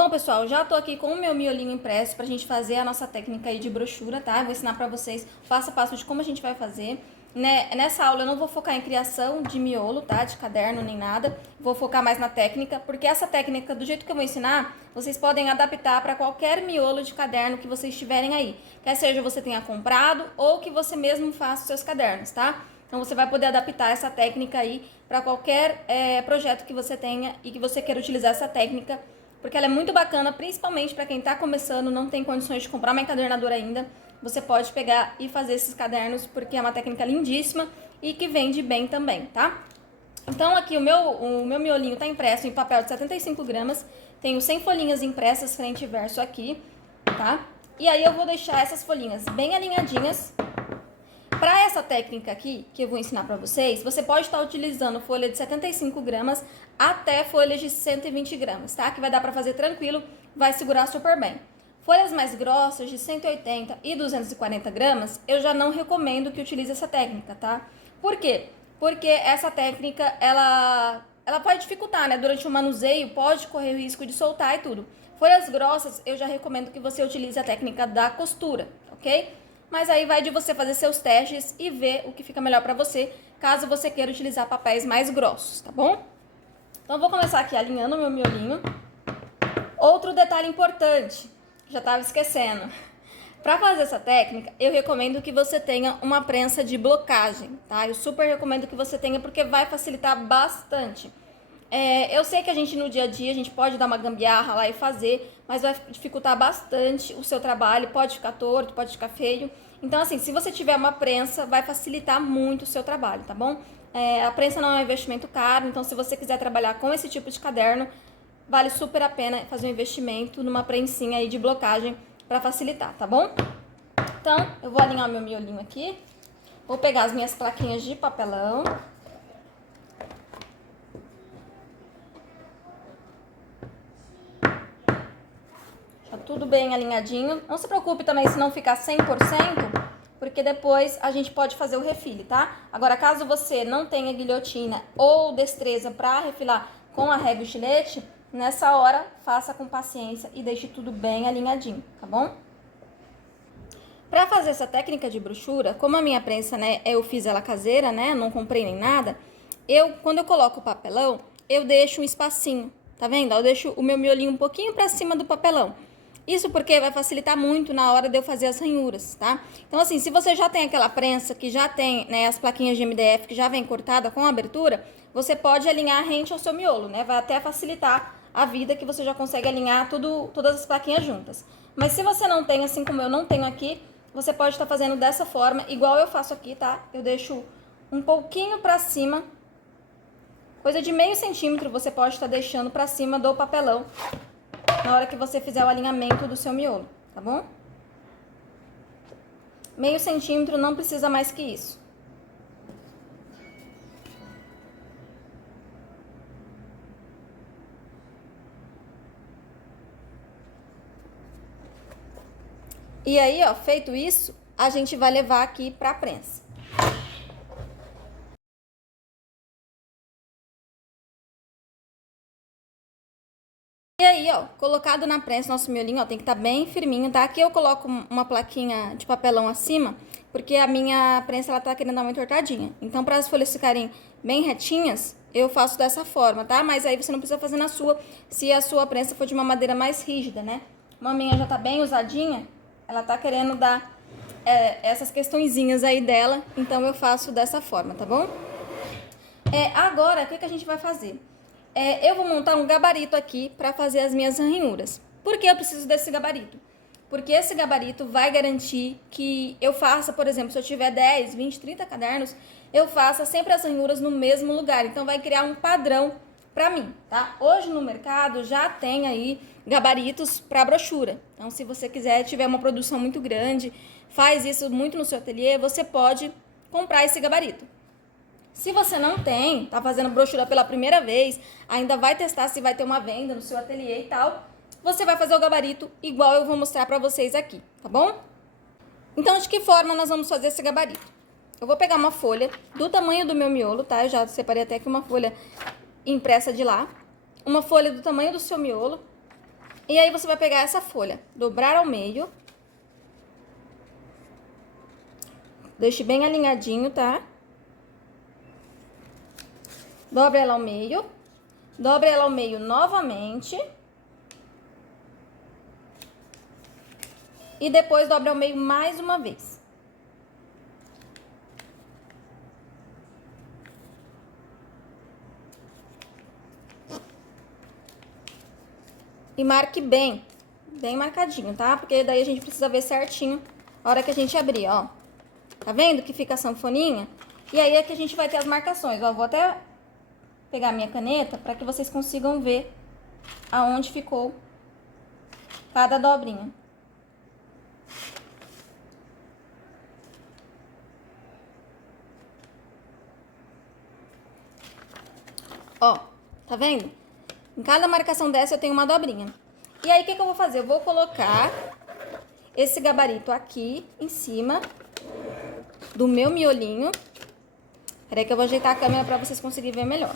Bom, pessoal, já tô aqui com o meu miolinho impresso pra gente fazer a nossa técnica aí de brochura, tá? Eu vou ensinar pra vocês passo a passo de como a gente vai fazer. Nessa aula eu não vou focar em criação de miolo, tá? De caderno nem nada. Vou focar mais na técnica, porque essa técnica, do jeito que eu vou ensinar, vocês podem adaptar para qualquer miolo de caderno que vocês tiverem aí. Quer seja você tenha comprado ou que você mesmo faça os seus cadernos, tá? Então você vai poder adaptar essa técnica aí para qualquer projeto que você tenha e que você queira utilizar essa técnica, porque ela é muito bacana, principalmente para quem está começando, não tem condições de comprar uma encadernadora ainda. Você pode pegar e fazer esses cadernos, porque é uma técnica lindíssima e que vende bem também, tá? Então aqui o meu miolinho está impresso em papel de 75 gramas, tenho 100 folhinhas impressas frente e verso aqui, tá? E aí eu vou deixar essas folhinhas bem alinhadinhas. Para essa técnica aqui, que eu vou ensinar para vocês, você pode estar utilizando folha de 75 gramas até folhas de 120 gramas, tá? Que vai dar para fazer tranquilo, vai segurar super bem. Folhas mais grossas, de 180 e 240 gramas, eu já não recomendo que utilize essa técnica, tá? Por quê? Porque essa técnica, ela pode dificultar, né? Durante o manuseio, pode correr o risco de soltar e tudo. Folhas grossas, eu já recomendo que você utilize a técnica da costura, ok? Mas aí vai de você fazer seus testes e ver o que fica melhor para você, caso você queira utilizar papéis mais grossos, tá bom? Então eu vou começar aqui alinhando o meu miolinho. Outro detalhe importante, já estava esquecendo. Para fazer essa técnica, eu recomendo que você tenha uma prensa de blocagem, tá? Eu super recomendo que você tenha, porque vai facilitar bastante. Eu sei que a gente no dia a dia, a gente pode dar uma gambiarra lá e fazer, mas vai dificultar bastante o seu trabalho, pode ficar torto, pode ficar feio. Então assim, se você tiver uma prensa, vai facilitar muito o seu trabalho, tá bom? A prensa não é um investimento caro, então se você quiser trabalhar com esse tipo de caderno, vale super a pena fazer um investimento numa prensinha aí de blocagem para facilitar, tá bom? Então, eu vou alinhar meu miolinho aqui, vou pegar as minhas plaquinhas de papelão. Tudo bem alinhadinho. Não se preocupe também se não ficar 100%, porque depois a gente pode fazer o refile, tá? Agora, caso você não tenha guilhotina ou destreza para refilar com a régua e estilete, nessa hora, faça com paciência e deixe tudo bem alinhadinho, tá bom? Para fazer essa técnica de brochura, como a minha prensa, né, eu fiz ela caseira, né, não comprei nem nada, quando eu coloco o papelão, eu deixo um espacinho, tá vendo? Eu deixo o meu miolinho um pouquinho para cima do papelão. Isso porque vai facilitar muito na hora de eu fazer as ranhuras, tá? Então, assim, se você já tem aquela prensa que já tem, né, as plaquinhas de MDF que já vem cortada com abertura, você pode alinhar rente ao seu miolo, né? Vai até facilitar a vida, que você já consegue alinhar todas as plaquinhas juntas. Mas se você não tem, assim como eu não tenho aqui, você pode estar fazendo dessa forma, igual eu faço aqui, tá? Eu deixo um pouquinho pra cima, coisa de meio centímetro você pode estar deixando pra cima do papelão, na hora que você fizer o alinhamento do seu miolo, tá bom? Meio centímetro, não precisa mais que isso. E aí, ó, feito isso, a gente vai levar aqui pra prensa. E aí, ó, colocado na prensa, nosso miolinho, ó, tem que estar bem firminho, tá? Aqui eu coloco uma plaquinha de papelão acima, porque a minha prensa, ela tá querendo dar uma entortadinha. Então, para as folhas ficarem bem retinhas, eu faço dessa forma, tá? Mas aí você não precisa fazer na sua, se a sua prensa for de uma madeira mais rígida, né? Uma minha já tá bem usadinha, ela tá querendo dar essas questõezinhas aí dela, então eu faço dessa forma, tá bom? Agora, o que a gente vai fazer? Eu vou montar um gabarito aqui para fazer as minhas ranhuras. Por que eu preciso desse gabarito? Porque esse gabarito vai garantir que eu faça, por exemplo, se eu tiver 10, 20, 30 cadernos, eu faça sempre as ranhuras no mesmo lugar. Então, vai criar um padrão para mim, tá? Hoje no mercado já tem aí gabaritos para brochura. Então, se você quiser, tiver uma produção muito grande, faz isso muito no seu ateliê, você pode comprar esse gabarito. Se você não tem, tá fazendo brochura pela primeira vez, ainda vai testar se vai ter uma venda no seu ateliê e tal, você vai fazer o gabarito igual eu vou mostrar pra vocês aqui, tá bom? Então, de que forma nós vamos fazer esse gabarito? Eu vou pegar uma folha do tamanho do meu miolo, tá? Eu já separei até aqui uma folha impressa de lá. Uma folha do tamanho do seu miolo. E aí você vai pegar essa folha, dobrar ao meio. Deixe bem alinhadinho, tá? Dobre ela ao meio. Dobre ela ao meio novamente. E depois dobre ao meio mais uma vez. E marque bem marcadinho, tá? Porque daí a gente precisa ver certinho a hora que a gente abrir, ó. Tá vendo que fica a sanfoninha? E aí é que a gente vai ter as marcações, ó. Vou até pegar minha caneta para que vocês consigam ver aonde ficou cada dobrinha. Ó, tá vendo? Em cada marcação dessa eu tenho uma dobrinha. E aí, o que eu vou fazer? Eu vou colocar esse gabarito aqui em cima do meu miolinho. Peraí que eu vou ajeitar a câmera pra vocês conseguirem ver melhor.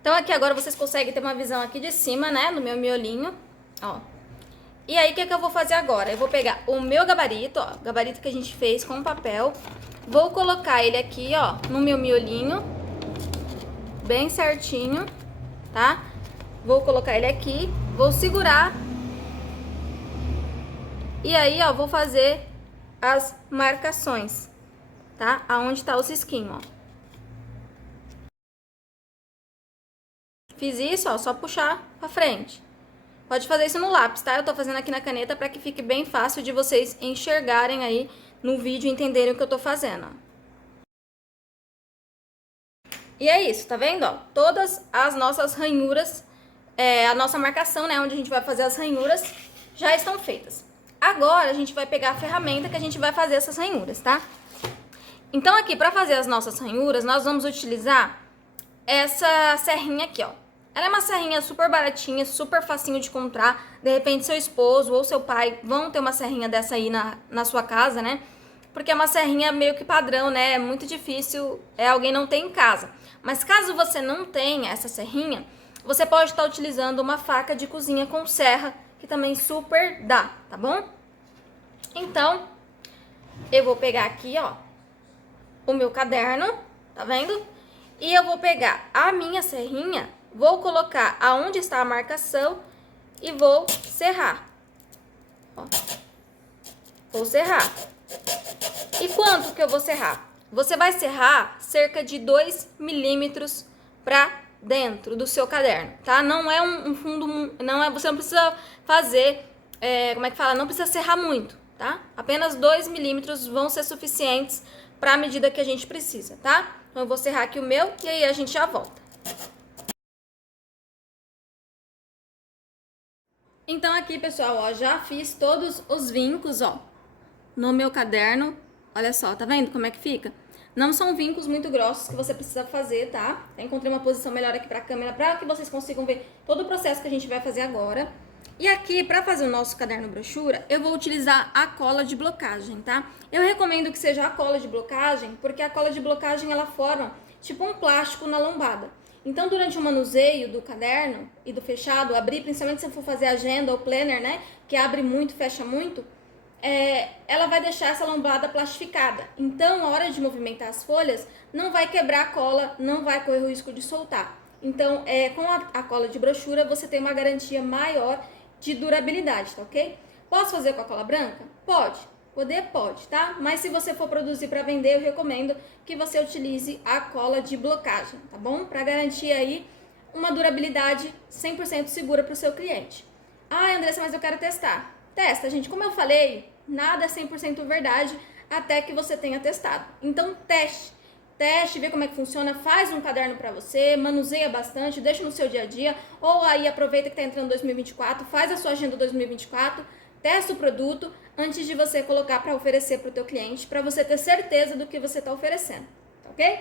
Então, aqui agora vocês conseguem ter uma visão aqui de cima, né? Do meu miolinho, ó. E aí, o que eu vou fazer agora? Eu vou pegar o meu gabarito, ó. Gabarito que a gente fez com papel. Vou colocar ele aqui, ó, no meu miolinho. Bem certinho, tá? Vou colocar ele aqui, vou segurar. E aí, ó, vou fazer as marcações, tá? Aonde tá o cisquinho, ó. Fiz isso, ó, só puxar pra frente. Pode fazer isso no lápis, tá? Eu tô fazendo aqui na caneta pra que fique bem fácil de vocês enxergarem aí no vídeo e entenderem o que eu tô fazendo, ó. E é isso, tá vendo, ó? Todas as nossas ranhuras, a nossa marcação, né, onde a gente vai fazer as ranhuras, já estão feitas. Agora, a gente vai pegar a ferramenta que a gente vai fazer essas ranhuras, tá? Então, aqui, pra fazer as nossas ranhuras, nós vamos utilizar essa serrinha aqui, ó. Ela é uma serrinha super baratinha, super facinho de encontrar. De repente, seu esposo ou seu pai vão ter uma serrinha dessa aí na sua casa, né? Porque é uma serrinha meio que padrão, né? É muito difícil alguém não ter em casa. Mas caso você não tenha essa serrinha, você pode estar utilizando uma faca de cozinha com serra, que também super dá, tá bom? Então, eu vou pegar aqui, ó, o meu caderno, tá vendo? E eu vou pegar a minha serrinha, vou colocar aonde está a marcação e vou serrar. Ó. Vou serrar. E quanto que eu vou serrar? Você vai serrar cerca de 2 milímetros pra dentro do seu caderno, tá? Não é um fundo, você não precisa fazer, como é que fala? Não precisa serrar muito, tá? Apenas 2 milímetros vão ser suficientes pra medida que a gente precisa, tá? Então, eu vou serrar aqui o meu e aí a gente já volta. Então, aqui, pessoal, ó, já fiz todos os vincos, ó, no meu caderno. Olha só, tá vendo como é que fica? Não são vincos muito grossos que você precisa fazer, tá? Eu encontrei uma posição melhor aqui pra câmera pra que vocês consigam ver todo o processo que a gente vai fazer agora. E aqui, pra fazer o nosso caderno brochura, eu vou utilizar a cola de blocagem, tá? Eu recomendo que seja a cola de blocagem, porque a cola de blocagem, ela forma tipo um plástico na lombada. Então, durante o manuseio do caderno e do fechado, abrir, principalmente se for fazer agenda ou planner, né? Que abre muito, fecha muito, ela vai deixar essa lombada plastificada. Então, a hora de movimentar as folhas, não vai quebrar a cola, não vai correr o risco de soltar. Então, com a cola de brochura, você tem uma garantia maior de durabilidade, tá ok? Posso fazer com a cola branca? Pode. Pode, tá? Mas se você for produzir para vender, eu recomendo que você utilize a cola de blocagem, tá bom? Para garantir aí uma durabilidade 100% segura para o seu cliente. Ah, Andressa, mas eu quero testar. Testa, gente. Como eu falei, nada é 100% verdade até que você tenha testado. Então, teste. Teste, vê como é que funciona, faz um caderno para você, manuseia bastante, deixa no seu dia a dia, ou aí aproveita que tá entrando 2024, faz a sua agenda 2024, testa o produto antes de você colocar para oferecer para o teu cliente, para você ter certeza do que você está oferecendo, ok?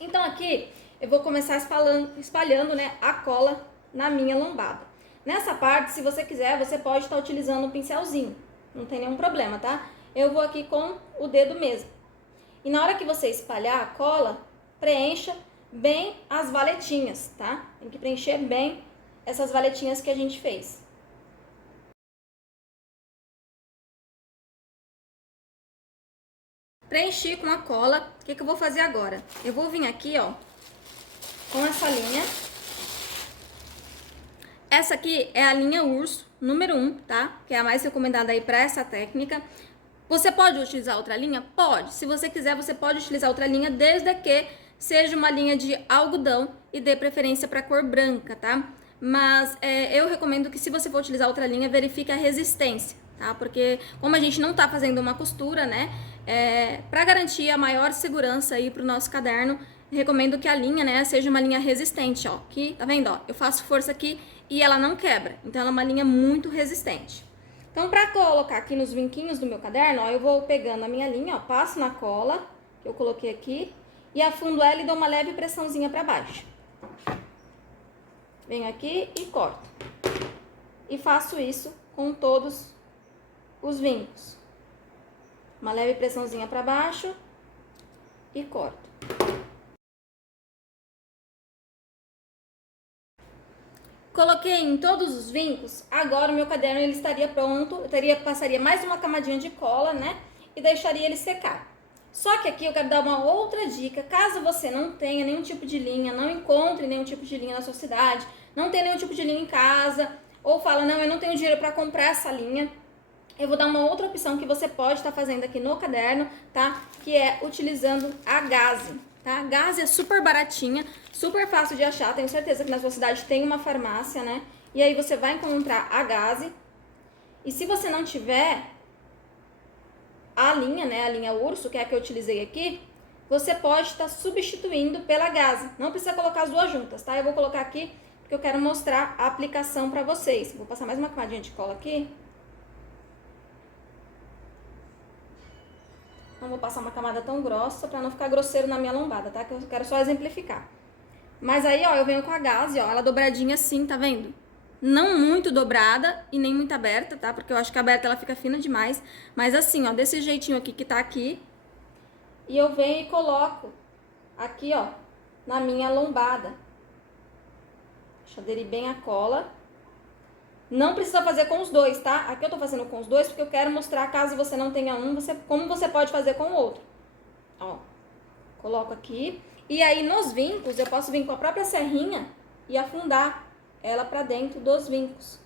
Então aqui eu vou começar espalhando, né, a cola na minha lombada. Nessa parte, se você quiser, você pode estar utilizando um pincelzinho, não tem nenhum problema, tá? Eu vou aqui com o dedo mesmo. E na hora que você espalhar a cola, preencha bem as valetinhas, tá? Tem que preencher bem essas valetinhas que a gente fez. Preenchi com a cola. O que eu vou fazer agora? Eu vou vir aqui, ó, com essa linha. Essa aqui é a linha urso, número 1, tá? Que é a mais recomendada aí para essa técnica. Você pode utilizar outra linha? Pode. Se você quiser, você pode utilizar outra linha, desde que seja uma linha de algodão e dê preferência para cor branca, tá? Mas eu recomendo que, se você for utilizar outra linha, verifique a resistência, tá? Porque como a gente não tá fazendo uma costura, né? Para garantir a maior segurança aí pro nosso caderno, recomendo que a linha, né, seja uma linha resistente, ó. Aqui, tá vendo, ó? Eu faço força aqui e ela não quebra. Então, ela é uma linha muito resistente. Então, para colocar aqui nos vinquinhos do meu caderno, ó, eu vou pegando a minha linha, ó, passo na cola que eu coloquei aqui e afundo ela e dou uma leve pressãozinha para baixo. Venho aqui e corto. E faço isso com todos os vincos. Uma leve pressãozinha para baixo e corto. Coloquei em todos os vincos, agora o meu caderno ele estaria pronto, passaria mais uma camadinha de cola, né? E deixaria ele secar. Só que aqui eu quero dar uma outra dica, caso você não tenha nenhum tipo de linha, não encontre nenhum tipo de linha na sua cidade, não tenha nenhum tipo de linha em casa, ou fala, não, eu não tenho dinheiro para comprar essa linha, eu vou dar uma outra opção que você pode estar fazendo aqui no caderno, tá? Que é utilizando a gaze. Tá? A gaze é super baratinha, super fácil de achar, tenho certeza que na sua cidade tem uma farmácia, né? E aí você vai encontrar a gaze. E se você não tiver a linha, né, a linha urso, que é a que eu utilizei aqui, você pode estar substituindo pela gaze. Não precisa colocar as duas juntas, tá? Eu vou colocar aqui porque eu quero mostrar a aplicação pra vocês. Vou passar mais uma camadinha de cola aqui. Não vou passar uma camada tão grossa para não ficar grosseiro na minha lombada, tá? Que eu quero só exemplificar. Mas aí, ó, eu venho com a gaze, ó, ela dobradinha assim, tá vendo? Não muito dobrada e nem muito aberta, tá? Porque eu acho que aberta ela fica fina demais. Mas assim, ó, desse jeitinho aqui que tá aqui. E eu venho e coloco aqui, ó, na minha lombada. Deixa eu aderir bem a cola. Não precisa fazer com os dois, tá? Aqui eu tô fazendo com os dois porque eu quero mostrar, caso você não tenha um, como você pode fazer com o outro. Ó, coloco aqui. E aí, nos vincos, eu posso vir com a própria serrinha e afundar ela pra dentro dos vincos.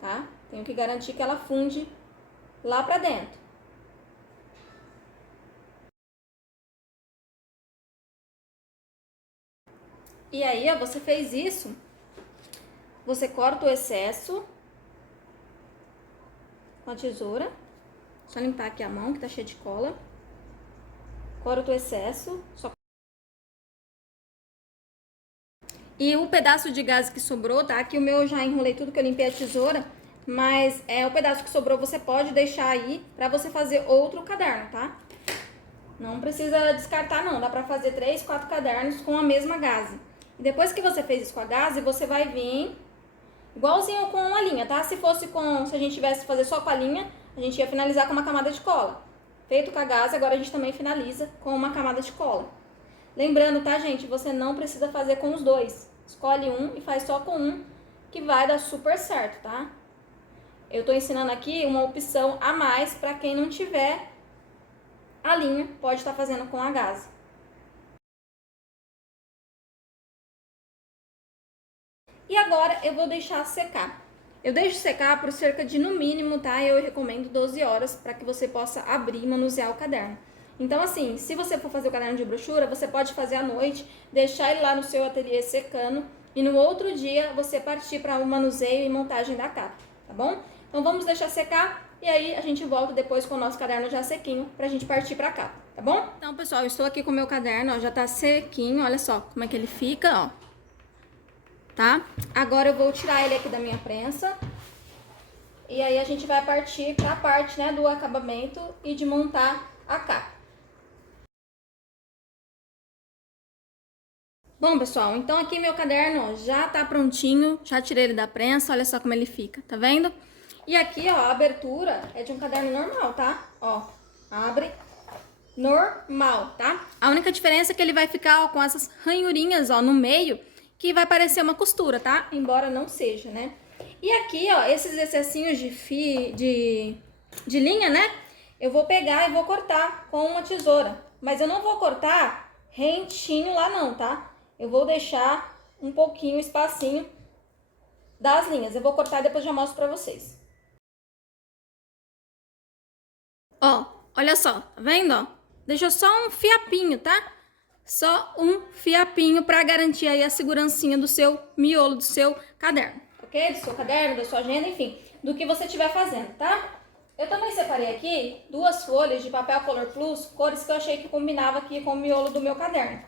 Tá? Tenho que garantir que ela funde lá pra dentro. E aí, ó, você fez isso... Você corta o excesso com a tesoura. Só limpar aqui a mão que tá cheia de cola. Corta o excesso. E o pedaço de gaze que sobrou, tá? Aqui o meu eu já enrolei tudo que eu limpei a tesoura. Mas o pedaço que sobrou você pode deixar aí pra você fazer outro caderno, tá? Não precisa descartar não, dá pra fazer 3, 4 cadernos com a mesma gaze. E depois que você fez isso com a gaze, você vai vir... igualzinho com a linha, tá? Se a gente tivesse que fazer só com a linha, a gente ia finalizar com uma camada de cola. Feito com a gaze, agora a gente também finaliza com uma camada de cola. Lembrando, tá, gente? Você não precisa fazer com os dois. Escolhe um e faz só com um, que vai dar super certo, tá? Eu tô ensinando aqui uma opção a mais para quem não tiver a linha, pode estar fazendo com a gaze. E agora eu vou deixar secar. Eu deixo secar por cerca de, no mínimo, tá? Eu recomendo 12 horas para que você possa abrir e manusear o caderno. Então, assim, se você for fazer o caderno de brochura, você pode fazer à noite, deixar ele lá no seu ateliê secando e no outro dia você partir para o manuseio e montagem da capa, tá bom? Então, vamos deixar secar e aí a gente volta depois com o nosso caderno já sequinho pra gente partir pra capa, tá bom? Então, pessoal, eu estou aqui com o meu caderno, ó, já tá sequinho, olha só como é que ele fica, ó. Tá? Agora eu vou tirar ele aqui da minha prensa. E aí a gente vai partir para a parte, né, do acabamento e de montar a capa. Bom, pessoal, então aqui meu caderno, ó, já tá prontinho, já tirei ele da prensa, olha só como ele fica, tá vendo? E aqui, ó, a abertura é de um caderno normal, tá? Ó, abre normal, tá? A única diferença é que ele vai ficar, ó, com essas ranhurinhas, ó, no meio, que vai parecer uma costura, tá? Embora não seja, né? E aqui, ó, esses excessinhos de linha, né? Eu vou pegar e vou cortar com uma tesoura. Mas eu não vou cortar rentinho lá não, tá? Eu vou deixar um pouquinho, espacinho das linhas. Eu vou cortar e depois já mostro pra vocês. Ó, olha só, tá vendo, ó? Deixou só um fiapinho, tá? Só um fiapinho pra garantir aí a segurancinha do seu miolo, do seu caderno, ok? Do seu caderno, da sua agenda, enfim, do que você estiver fazendo, tá? Eu também separei aqui 2 folhas de papel Color Plus, cores que eu achei que combinava aqui com o miolo do meu caderno.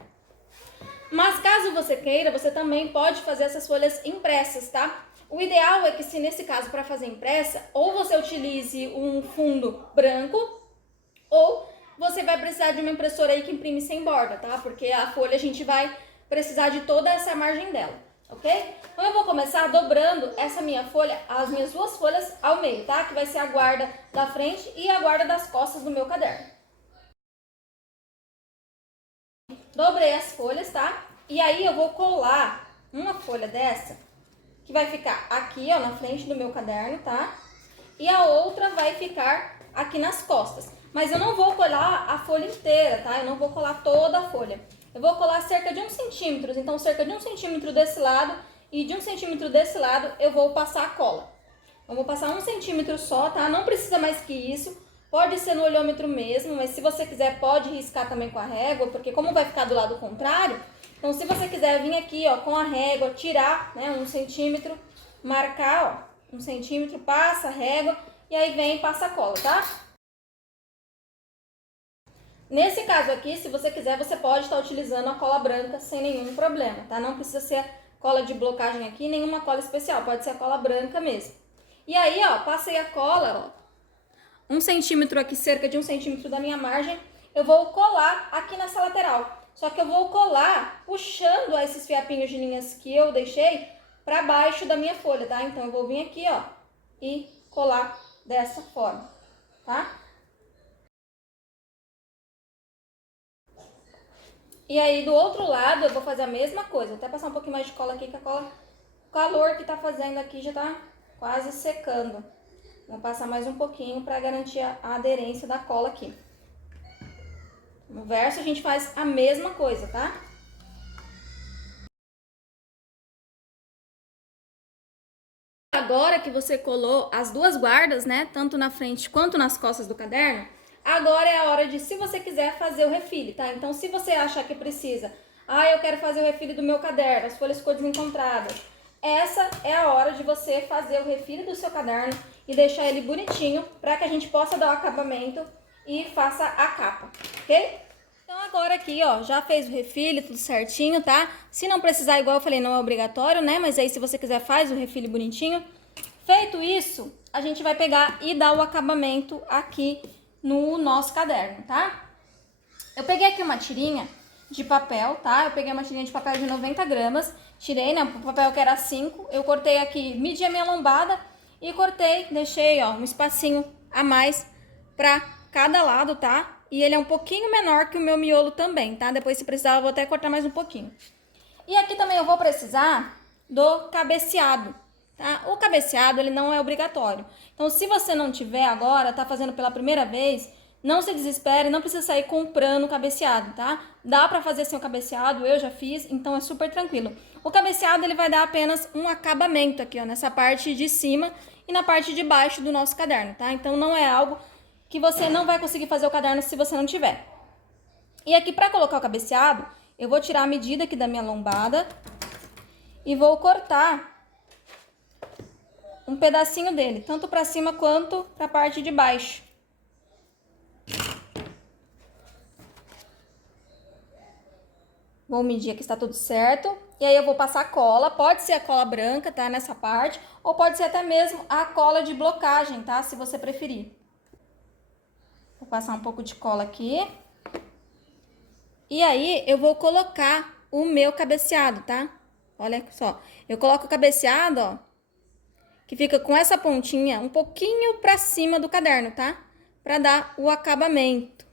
Mas caso você queira, você também pode fazer essas folhas impressas, tá? O ideal é que, se nesse caso para fazer impressa, ou você utilize um fundo branco, ou você vai precisar de uma impressora aí que imprime sem borda, tá? Porque a folha a gente vai precisar de toda essa margem dela, ok? Então eu vou começar dobrando essa minha folha, as minhas 2 folhas ao meio, tá? Que vai ser a guarda da frente e a guarda das costas do meu caderno. Dobrei as folhas, tá? E aí eu vou colar uma folha dessa, que vai ficar aqui, ó, na frente do meu caderno, tá? E a outra vai ficar aqui nas costas. Mas eu não vou colar a folha inteira, tá? Eu não vou colar toda a folha. Eu vou colar cerca de 1 centímetro. Então, cerca de 1 centímetro desse lado e de 1 centímetro desse lado eu vou passar a cola. Eu vou passar 1 centímetro só, tá? Não precisa mais que isso. Pode ser no olhômetro mesmo, mas se você quiser pode riscar também com a régua, porque como vai ficar do lado contrário, então se você quiser vir aqui, ó, com a régua, tirar, né, 1 centímetro, marcar, ó, 1 centímetro, passa a régua e aí vem e passa a cola, tá? Nesse caso aqui, se você quiser, você pode estar utilizando a cola branca sem nenhum problema, tá? Não precisa ser cola de blocagem aqui, nenhuma cola especial, pode ser a cola branca mesmo. E aí, ó, passei a cola, ó, 1 centímetro aqui, cerca de 1 centímetro da minha margem, eu vou colar aqui nessa lateral. Só que eu vou colar puxando esses fiapinhos de linhas que eu deixei para baixo da minha folha, tá? Então eu vou vir aqui, ó, e colar dessa forma, tá? E aí do outro lado eu vou fazer a mesma coisa. Vou até passar um pouquinho mais de cola aqui, que a cola, o calor que tá fazendo aqui já tá quase secando. Vou passar mais um pouquinho para garantir a aderência da cola aqui. No verso a gente faz a mesma coisa, tá? Agora que você colou as 2 guardas, né, tanto na frente quanto nas costas do caderno, agora é a hora de, se você quiser, fazer o refile, tá? Então, se você achar que precisa, eu quero fazer o refile do meu caderno, as folhas ficou desencontradas, essa é a hora de você fazer o refile do seu caderno e deixar ele bonitinho para que a gente possa dar o acabamento e faça a capa, ok? Então agora aqui, ó, já fez o refile, tudo certinho, tá? Se não precisar, igual eu falei, não é obrigatório, né? Mas aí se você quiser, faz o refile bonitinho. Feito isso, a gente vai pegar e dar o acabamento aqui no nosso caderno, tá? Eu peguei aqui uma tirinha de papel, tá? Eu peguei uma tirinha de papel de 90 gramas, tirei, né, o papel que era 5, eu cortei aqui, medi a minha lombada e cortei, deixei, ó, um espacinho a mais pra cada lado, tá? E ele é um pouquinho menor que o meu miolo também, tá? Depois, se precisar, eu vou até cortar mais um pouquinho. E aqui também eu vou precisar do cabeceado, tá? O cabeceado, ele não é obrigatório. Então, se você não tiver agora, tá fazendo pela primeira vez, não se desespere, não precisa sair comprando o cabeceado, tá? Dá pra fazer sem o cabeceado, eu já fiz, então é super tranquilo. O cabeceado, ele vai dar apenas um acabamento aqui, ó, nessa parte de cima e na parte de baixo do nosso caderno, tá? Então, não é algo que você não vai conseguir fazer o caderno se você não tiver. E aqui, pra colocar o cabeceado, eu vou tirar a medida aqui da minha lombada e vou cortar um pedacinho dele, tanto pra cima quanto pra parte de baixo. Vou medir aqui se está tudo certo. E aí eu vou passar cola, pode ser a cola branca, tá? Nessa parte, ou pode ser até mesmo a cola de blocagem, tá? Se você preferir. Vou passar um pouco de cola aqui. E aí eu vou colocar o meu cabeceado, tá? Olha só, eu coloco o cabeceado, ó, que fica com essa pontinha um pouquinho pra cima do caderno, tá? Pra dar o acabamento.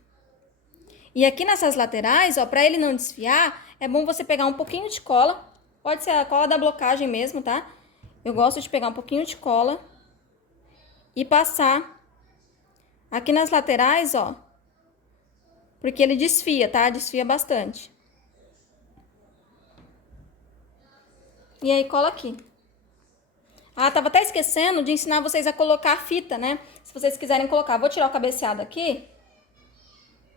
E aqui nessas laterais, ó, pra ele não desfiar, é bom você pegar um pouquinho de cola, Pode ser a cola da blocagem mesmo, tá? Eu gosto de pegar um pouquinho de cola e passar aqui nas laterais, ó. Porque ele desfia, tá? Desfia bastante. E aí, cola aqui. Ah, tava até esquecendo de ensinar vocês a colocar a fita, né? Se vocês quiserem colocar. Vou tirar o cabeçado aqui.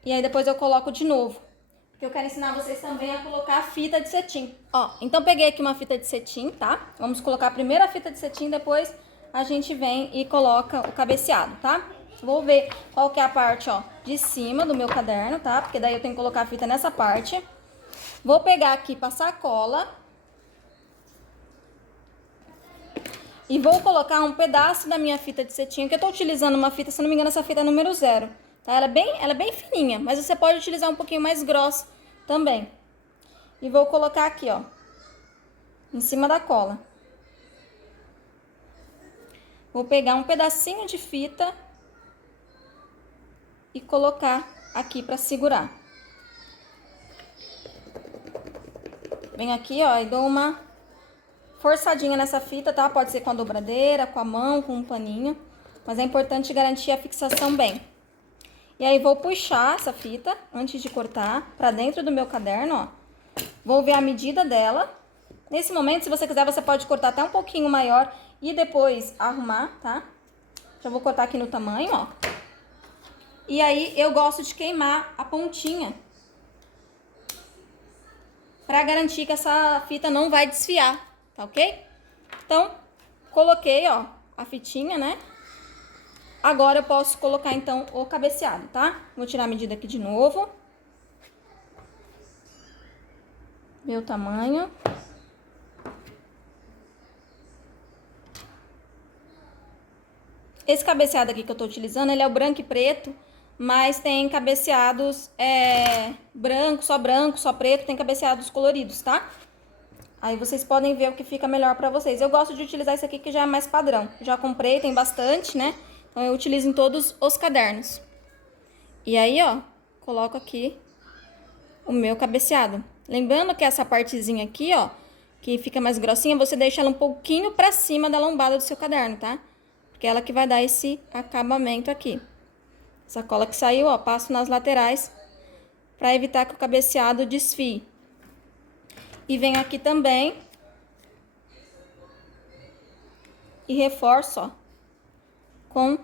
E aí depois eu coloco de novo. Porque eu quero ensinar vocês também a colocar a fita de cetim. Ó, então peguei aqui uma fita de cetim, tá? Vamos colocar primeiro a fita de cetim, depois a gente vem e coloca o cabeçado, tá? Vou ver qual que é a parte, ó, de cima do meu caderno, tá? Porque daí eu tenho que colocar a fita nessa parte. Vou pegar aqui, passar a cola. E vou colocar um pedaço da minha fita de cetim, que eu tô utilizando uma fita, se não me engano, essa fita é número 0. Tá? Ela é bem fininha, mas você pode utilizar um pouquinho mais grossa também. E vou colocar aqui, ó, em cima da cola. Vou pegar um pedacinho de fita e colocar aqui pra segurar. Venho aqui, ó, e dou uma forçadinha nessa fita, tá? Pode ser com a dobradeira, com a mão, com um paninho. Mas é importante garantir a fixação bem. E aí, vou puxar essa fita, antes de cortar, pra dentro do meu caderno, ó. Vou ver a medida dela. Nesse momento, se você quiser, você pode cortar até um pouquinho maior e depois arrumar, tá? Já vou cortar aqui no tamanho, ó. E aí, eu gosto de queimar a pontinha pra garantir que essa fita não vai desfiar, tá ok? Então, coloquei, ó, a fitinha, né? Agora eu posso colocar, então, o cabeceado, tá? Vou tirar a medida aqui de novo. Ver o tamanho. Esse cabeceado aqui que eu tô utilizando, ele é o branco e preto, mas tem cabeceados branco, só preto, tem cabeceados coloridos, tá? Aí vocês podem ver o que fica melhor pra vocês. Eu gosto de utilizar esse aqui que já é mais padrão. Já comprei, tem bastante, né? Então eu utilizo em todos os cadernos. E aí, ó, coloco aqui o meu cabeceado. Lembrando que essa partezinha aqui, ó, que fica mais grossinha, você deixa ela um pouquinho pra cima da lombada do seu caderno, tá? Porque é ela que vai dar esse acabamento aqui. Essa cola que saiu, ó, passo nas laterais pra evitar que o cabeceado desfie. E venho aqui também e reforço, ó, com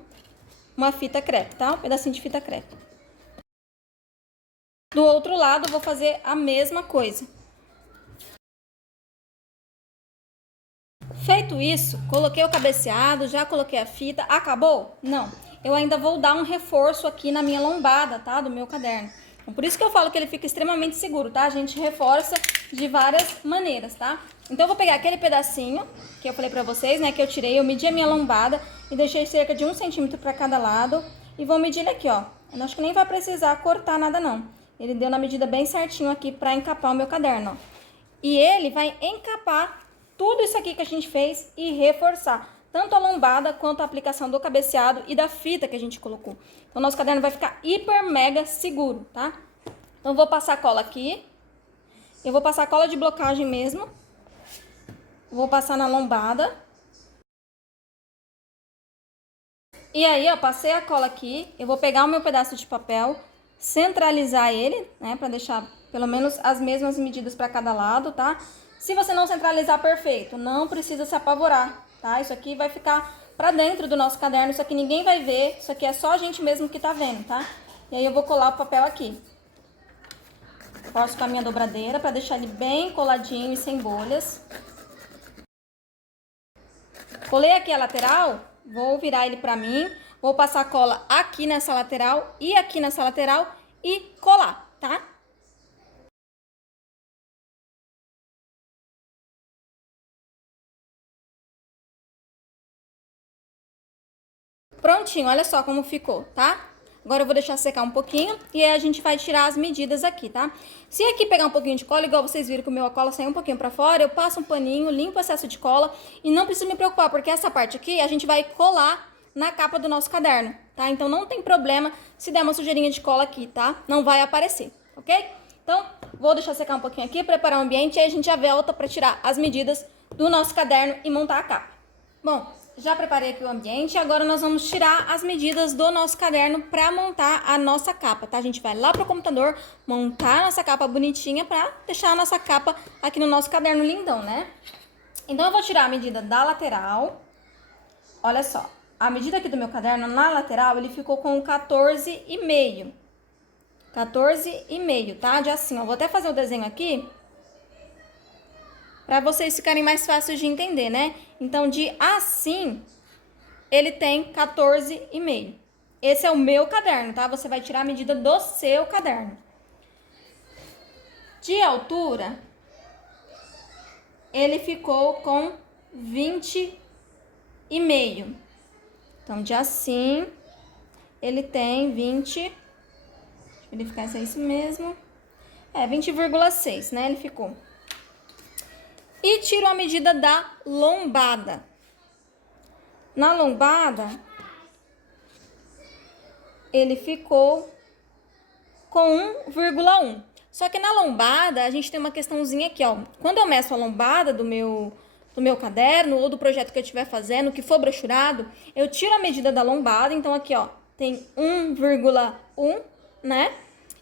uma fita crepe, tá? Um pedacinho de fita crepe. Do outro lado, vou fazer a mesma coisa. Feito isso, coloquei o cabeceado, já coloquei a fita. Acabou? Não. Eu ainda vou dar um reforço aqui na minha lombada, tá? Do meu caderno. Então, por isso que eu falo que ele fica extremamente seguro, tá? A gente reforça de várias maneiras, tá? Então, eu vou pegar aquele pedacinho que eu falei pra vocês, né? Que eu tirei, eu medi a minha lombada e deixei cerca de 1 centímetro pra cada lado. E vou medir ele aqui, ó. Eu acho que nem vai precisar cortar nada, não. Ele deu na medida bem certinho aqui pra encapar o meu caderno, ó. E ele vai encapar tudo isso aqui que a gente fez e reforçar tanto a lombada quanto a aplicação do cabeceado e da fita que a gente colocou. Então, nosso caderno vai ficar hiper mega seguro, tá? Então, vou passar cola aqui. Eu vou passar cola de blocagem mesmo. Vou passar na lombada. E aí, ó, passei a cola aqui. Eu vou pegar o meu pedaço de papel, centralizar ele, né? Pra deixar pelo menos as mesmas medidas pra cada lado, tá? Se você não centralizar perfeito, não precisa se apavorar, tá? Isso aqui vai ficar pra dentro do nosso caderno, isso aqui ninguém vai ver, isso aqui é só a gente mesmo que tá vendo, tá? E aí eu vou colar o papel aqui. Forço com a minha dobradeira pra deixar ele bem coladinho e sem bolhas. Colei aqui a lateral, vou virar ele pra mim, vou passar cola aqui nessa lateral e aqui nessa lateral e colar, tá? Prontinho, olha só como ficou, tá? Agora eu vou deixar secar um pouquinho e aí a gente vai tirar as medidas aqui, tá? Se aqui pegar um pouquinho de cola, igual vocês viram que o meu a cola saiu um pouquinho pra fora, eu passo um paninho, limpo o excesso de cola e não precisa me preocupar, porque essa parte aqui a gente vai colar na capa do nosso caderno, tá? Então não tem problema se der uma sujeirinha de cola aqui, tá? Não vai aparecer, ok? Então, vou deixar secar um pouquinho aqui, preparar o ambiente e aí a gente já volta para tirar as medidas do nosso caderno e montar a capa. Bom, já preparei aqui o ambiente, agora nós vamos tirar as medidas do nosso caderno para montar a nossa capa, tá? A gente vai lá pro computador, montar a nossa capa bonitinha para deixar a nossa capa aqui no nosso caderno lindão, né? Então, eu vou tirar a medida da lateral. Olha só, a medida aqui do meu caderno, na lateral, ele ficou com 14,5. 14,5, tá? De assim, ó. Vou até fazer o desenho aqui para vocês ficarem mais fáceis de entender, né? Então, de assim, ele tem 14,5. Esse é o meu caderno, tá? Você vai tirar a medida do seu caderno. De altura, ele ficou com 20,5. Então, de assim, ele tem 20... Deixa eu verificar se é isso mesmo. 20,6, né? Ele ficou. E tiro a medida da lombada. Na lombada, ele ficou com 1,1. Só que na lombada, a gente tem uma questãozinha aqui, ó. Quando eu meço a lombada do meu caderno ou do projeto que eu estiver fazendo, que for brochurado, eu tiro a medida da lombada. Então, aqui, ó, tem 1,1, né?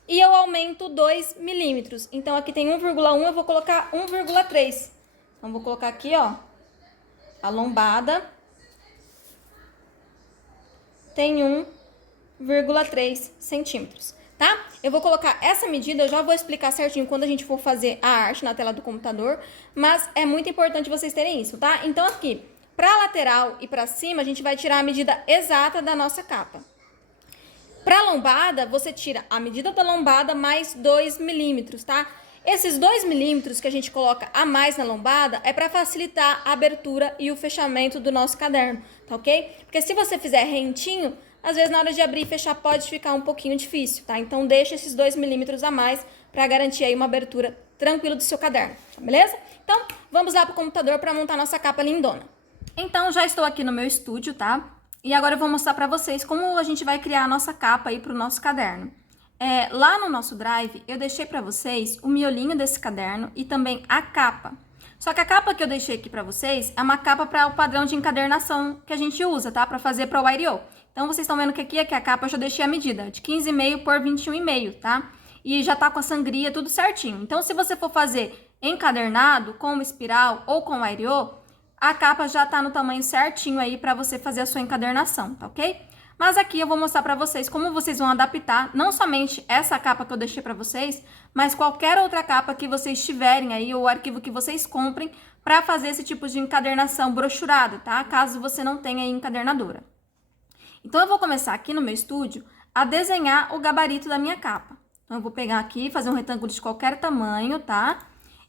E eu aumento 2 milímetros. Então, aqui tem 1,1, eu vou colocar 1,3. Então, vou colocar aqui, ó, a lombada tem 1,3 centímetros, tá? Eu vou colocar essa medida, eu já vou explicar certinho quando a gente for fazer a arte na tela do computador, mas é muito importante vocês terem isso, tá? Então, aqui, pra lateral e pra cima, a gente vai tirar a medida exata da nossa capa. Pra lombada, você tira a medida da lombada mais 2 milímetros, tá? Esses 2 milímetros que a gente coloca a mais na lombada é para facilitar a abertura e o fechamento do nosso caderno, tá ok? Porque se você fizer rentinho, às vezes na hora de abrir e fechar pode ficar um pouquinho difícil, tá? Então deixa esses 2 milímetros a mais para garantir aí uma abertura tranquila do seu caderno, tá beleza? Então vamos lá pro computador para montar nossa capa lindona. Então já estou aqui no meu estúdio, tá? E agora eu vou mostrar para vocês como a gente vai criar a nossa capa aí pro nosso caderno. Lá no nosso Drive, eu deixei para vocês o miolinho desse caderno e também a capa. Só que a capa que eu deixei aqui para vocês é uma capa para o padrão de encadernação que a gente usa, tá? Para fazer para o Aerial. Então, vocês estão vendo que aqui a capa eu já deixei a medida de 15,5 por 21,5, tá? E já tá com a sangria tudo certinho. Então, se você for fazer encadernado com espiral ou com Aerial, a capa já tá no tamanho certinho aí para você fazer a sua encadernação, tá ok? Mas aqui eu vou mostrar para vocês como vocês vão adaptar, não somente essa capa que eu deixei para vocês, mas qualquer outra capa que vocês tiverem aí, ou o arquivo que vocês comprem, para fazer esse tipo de encadernação brochurada, tá? Caso você não tenha aí encadernadora. Então, eu vou começar aqui no meu estúdio a desenhar o gabarito da minha capa. Então, eu vou pegar aqui, fazer um retângulo de qualquer tamanho, tá?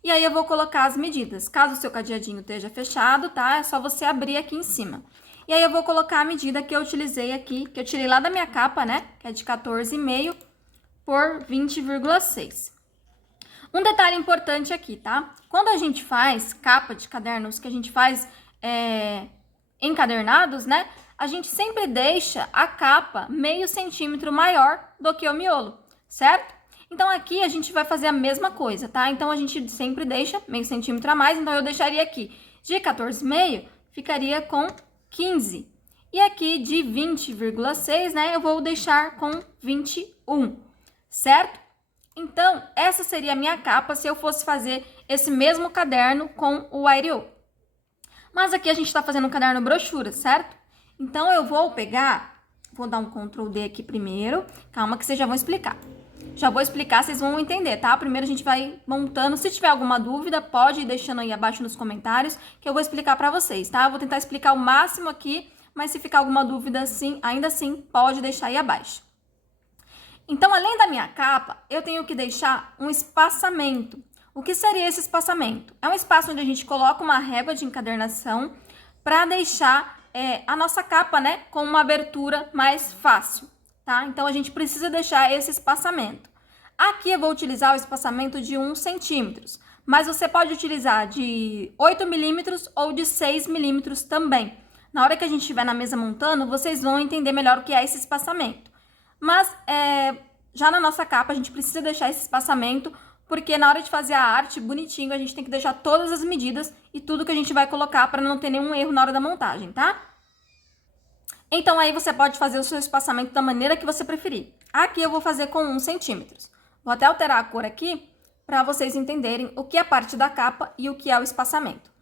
E aí, eu vou colocar as medidas. Caso o seu cadeadinho esteja fechado, tá? É só você abrir aqui em cima. E aí, eu vou colocar a medida que eu utilizei aqui, que eu tirei lá da minha capa, né? Que é de 14,5 por 20,6. Um detalhe importante aqui, tá? Quando a gente faz capa de cadernos, que a gente faz encadernados, né? A gente sempre deixa a capa meio centímetro maior do que o miolo, certo? Então, aqui a gente vai fazer a mesma coisa, tá? Então, a gente sempre deixa meio centímetro a mais. Então, eu deixaria aqui de 14,5, ficaria com 15. E aqui de 20,6, né, eu vou deixar com 21, certo? Então, essa seria a minha capa se eu fosse fazer esse mesmo caderno com o Aerial. Mas aqui a gente tá fazendo um caderno brochura, certo? Então, eu vou pegar, vou dar um Ctrl D aqui primeiro. Calma que vocês já vão explicar. Já vou explicar, vocês vão entender, tá? Primeiro a gente vai montando. Se tiver alguma dúvida, pode ir deixando aí abaixo nos comentários, que eu vou explicar pra vocês, tá? Eu vou tentar explicar o máximo aqui, mas se ficar alguma dúvida assim, ainda assim, pode deixar aí abaixo. Então, além da minha capa, eu tenho que deixar um espaçamento. O que seria esse espaçamento? É um espaço onde a gente coloca uma régua de encadernação para deixar a nossa capa, né, com uma abertura mais fácil. Tá? Então, a gente precisa deixar esse espaçamento. Aqui eu vou utilizar o espaçamento de 1 centímetro, mas você pode utilizar de 8 milímetros ou de 6 milímetros também. Na hora que a gente estiver na mesa montando, vocês vão entender melhor o que é esse espaçamento. Mas, já na nossa capa, a gente precisa deixar esse espaçamento porque na hora de fazer a arte bonitinho, a gente tem que deixar todas as medidas e tudo que a gente vai colocar para não ter nenhum erro na hora da montagem, tá? Então, aí você pode fazer o seu espaçamento da maneira que você preferir. Aqui eu vou fazer com 1 centímetro. Vou até alterar a cor aqui para vocês entenderem o que é parte da capa e o que é o espaçamento.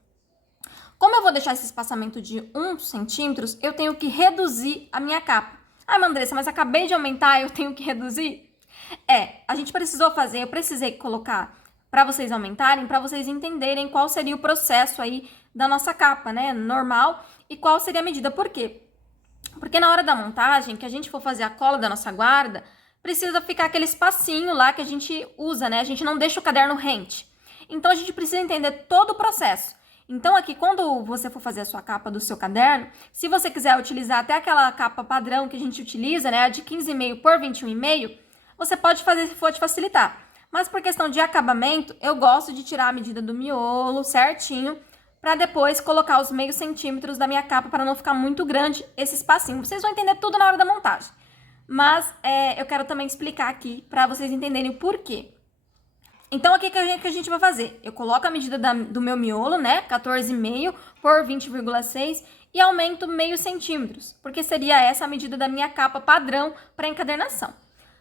Como eu vou deixar esse espaçamento de 1 centímetro, eu tenho que reduzir a minha capa. Ah, Andressa, mas acabei de aumentar, eu tenho que reduzir? A gente precisou fazer, eu precisei colocar para vocês aumentarem, para vocês entenderem qual seria o processo aí da nossa capa, né, normal, e qual seria a medida. Por quê? Porque na hora da montagem, que a gente for fazer a cola da nossa guarda, precisa ficar aquele espacinho lá que a gente usa, né? A gente não deixa o caderno rente. Então, a gente precisa entender todo o processo. Então, aqui, quando você for fazer a sua capa do seu caderno, se você quiser utilizar até aquela capa padrão que a gente utiliza, né? A de 15,5 por 21,5, você pode fazer se for te facilitar. Mas por questão de acabamento, eu gosto de tirar a medida do miolo certinho, para depois colocar os meio centímetros da minha capa para não ficar muito grande esse espacinho. Vocês vão entender tudo na hora da montagem. Mas eu quero também explicar aqui para vocês entenderem o porquê. Então, aqui que a gente vai fazer? Eu coloco a medida do meu miolo, né? 14,5 por 20,6 e aumento meio centímetros, porque seria essa a medida da minha capa padrão para encadernação.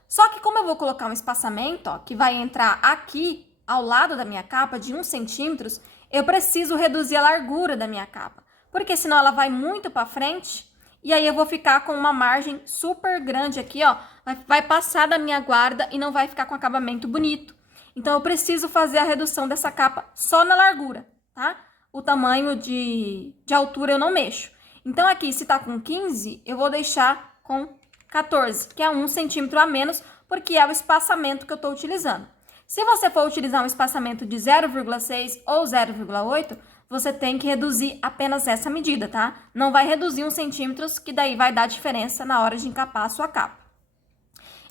Só que como eu vou colocar um espaçamento, ó, que vai entrar aqui ao lado da minha capa de 1 centímetro, eu preciso reduzir a largura da minha capa, porque senão ela vai muito para frente e aí eu vou ficar com uma margem super grande aqui, ó, vai passar da minha guarda e não vai ficar com acabamento bonito. Então, eu preciso fazer a redução dessa capa só na largura, tá? O tamanho de altura eu não mexo. Então, aqui, se tá com 15, eu vou deixar com 14, que é 1 centímetro a menos, porque é o espaçamento que eu tô utilizando. Se você for utilizar um espaçamento de 0,6 ou 0,8, você tem que reduzir apenas essa medida, tá? Não vai reduzir 1 centímetro, que daí vai dar diferença na hora de encapar a sua capa.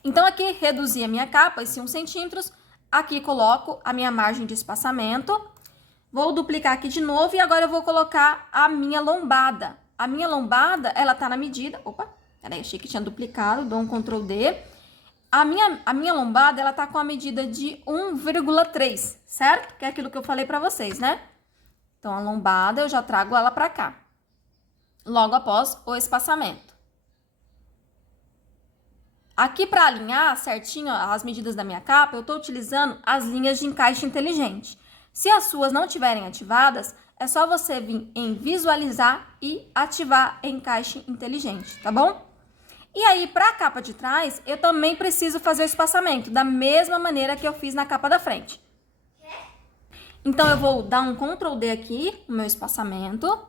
Então, aqui, reduzi a minha capa, esse 1 centímetro. Aqui, coloco a minha margem de espaçamento. Vou duplicar aqui de novo e agora eu vou colocar a minha lombada. A minha lombada, ela tá na medida... Opa, peraí, achei que tinha duplicado, dou um Ctrl D. A minha lombada, ela tá com a medida de 1,3, certo? Que é aquilo que eu falei pra vocês, né? Então, a lombada, eu já trago ela pra cá. Logo após o espaçamento. Aqui, pra alinhar certinho as medidas da minha capa, eu tô utilizando as linhas de encaixe inteligente. Se as suas não estiverem ativadas, é só você vir em visualizar e ativar encaixe inteligente, tá bom? E aí, para a capa de trás, eu também preciso fazer o espaçamento, da mesma maneira que eu fiz na capa da frente. Então, eu vou dar um Ctrl D aqui, no meu espaçamento.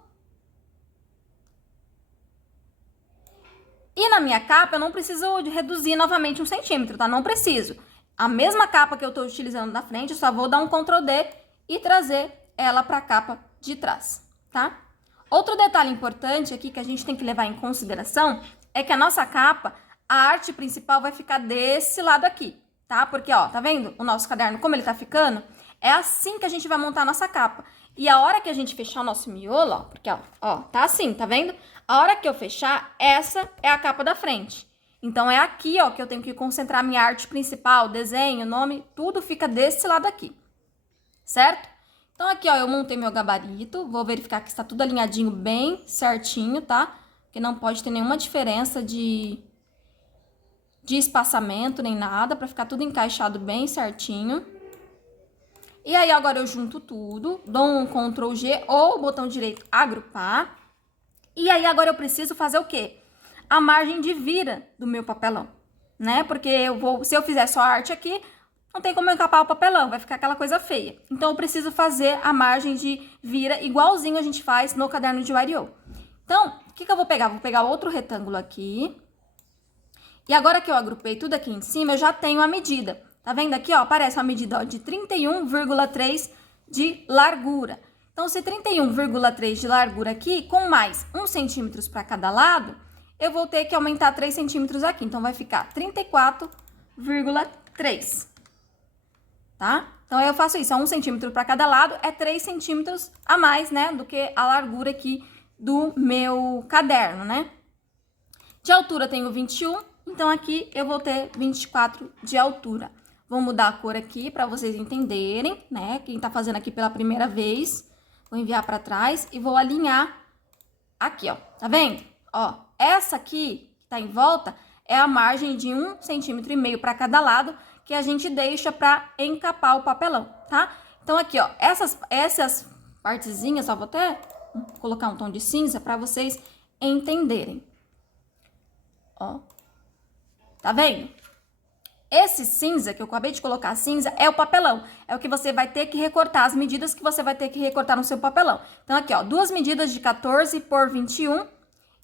E na minha capa, eu não preciso reduzir novamente 1 centímetro, tá? Não preciso. A mesma capa que eu tô utilizando na frente, eu só vou dar um Ctrl D e trazer ela para a capa de trás, tá? Outro detalhe importante aqui que a gente tem que levar em consideração é que a nossa capa, a arte principal vai ficar desse lado aqui, tá? Porque, ó, tá vendo o nosso caderno como ele tá ficando? É assim que a gente vai montar a nossa capa. E a hora que a gente fechar o nosso miolo, ó, porque, ó, tá assim, tá vendo? A hora que eu fechar, essa é a capa da frente. Então, é aqui, ó, que eu tenho que concentrar minha arte principal, desenho, nome, tudo fica desse lado aqui, certo? Então, aqui, ó, eu montei meu gabarito, vou verificar que está tudo alinhadinho bem certinho, tá? Porque não pode ter nenhuma diferença de espaçamento nem nada, para ficar tudo encaixado bem certinho. E aí, agora eu junto tudo, dou um Ctrl G ou botão direito agrupar. E aí, agora eu preciso fazer o quê? A margem de vira do meu papelão, né? Porque se eu fizer só a arte aqui, não tem como eu encapar o papelão, vai ficar aquela coisa feia. Então, eu preciso fazer a margem de vira igualzinho a gente faz no caderno de Wariô. Então, o que eu vou pegar? Vou pegar outro retângulo aqui. E agora que eu agrupei tudo aqui em cima, eu já tenho a medida. Tá vendo aqui, ó? Aparece uma medida, ó, de 31,3 de largura. Então, se 31,3 de largura aqui, com mais 1 centímetro para cada lado, eu vou ter que aumentar 3 centímetros aqui. Então, vai ficar 34,3. Tá? Então, eu faço isso, 1 centímetro para cada lado, é 3 centímetros a mais, né, do que a largura aqui do meu caderno, né? De altura, tenho 21, então aqui eu vou ter 24 de altura. Vou mudar a cor aqui para vocês entenderem, né? Quem tá fazendo aqui pela primeira vez, vou enviar para trás e vou alinhar aqui, ó. Tá vendo? Ó, essa aqui que tá em volta é a margem de 1,5 centímetro para cada lado que a gente deixa para encapar o papelão, tá? Então aqui, ó, essas partezinhas, ó, vou até colocar um tom de cinza para vocês entenderem. Ó. Tá vendo? Esse cinza, que eu acabei de colocar cinza, é o papelão. É o que você vai ter que recortar, as medidas que você vai ter que recortar no seu papelão. Então, aqui, ó, 2 medidas de 14 por 21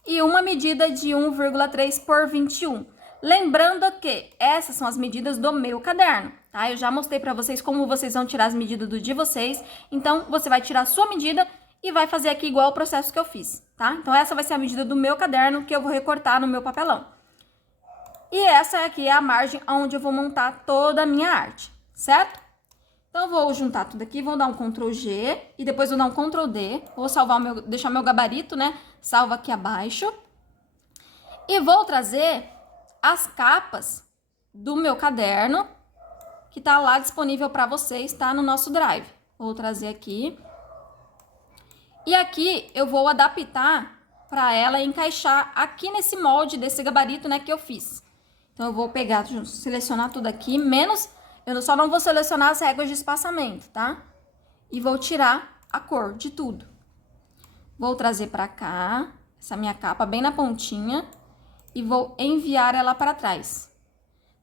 e uma medida de 1,3 por 21. Lembrando que essas são as medidas do meu caderno, tá? Eu já mostrei pra vocês como vocês vão tirar as medidas do de vocês. Então, você vai tirar a sua medida e vai fazer aqui igual o processo que eu fiz, tá? Então, essa vai ser a medida do meu caderno que eu vou recortar no meu papelão. E essa aqui é a margem onde eu vou montar toda a minha arte, certo? Então, eu vou juntar tudo aqui, vou dar um Ctrl G e depois vou dar um Ctrl D. Vou salvar deixar meu gabarito, né? Salva aqui abaixo. E vou trazer as capas do meu caderno, que tá lá disponível para vocês, tá? No nosso Drive. Vou trazer aqui. E aqui eu vou adaptar para ela encaixar aqui nesse molde desse gabarito, né, que eu fiz. Então, eu vou pegar, selecionar tudo aqui, menos... Eu só não vou selecionar as réguas de espaçamento, tá? E vou tirar a cor de tudo. Vou trazer pra cá, essa minha capa bem na pontinha, e vou enviar ela para trás.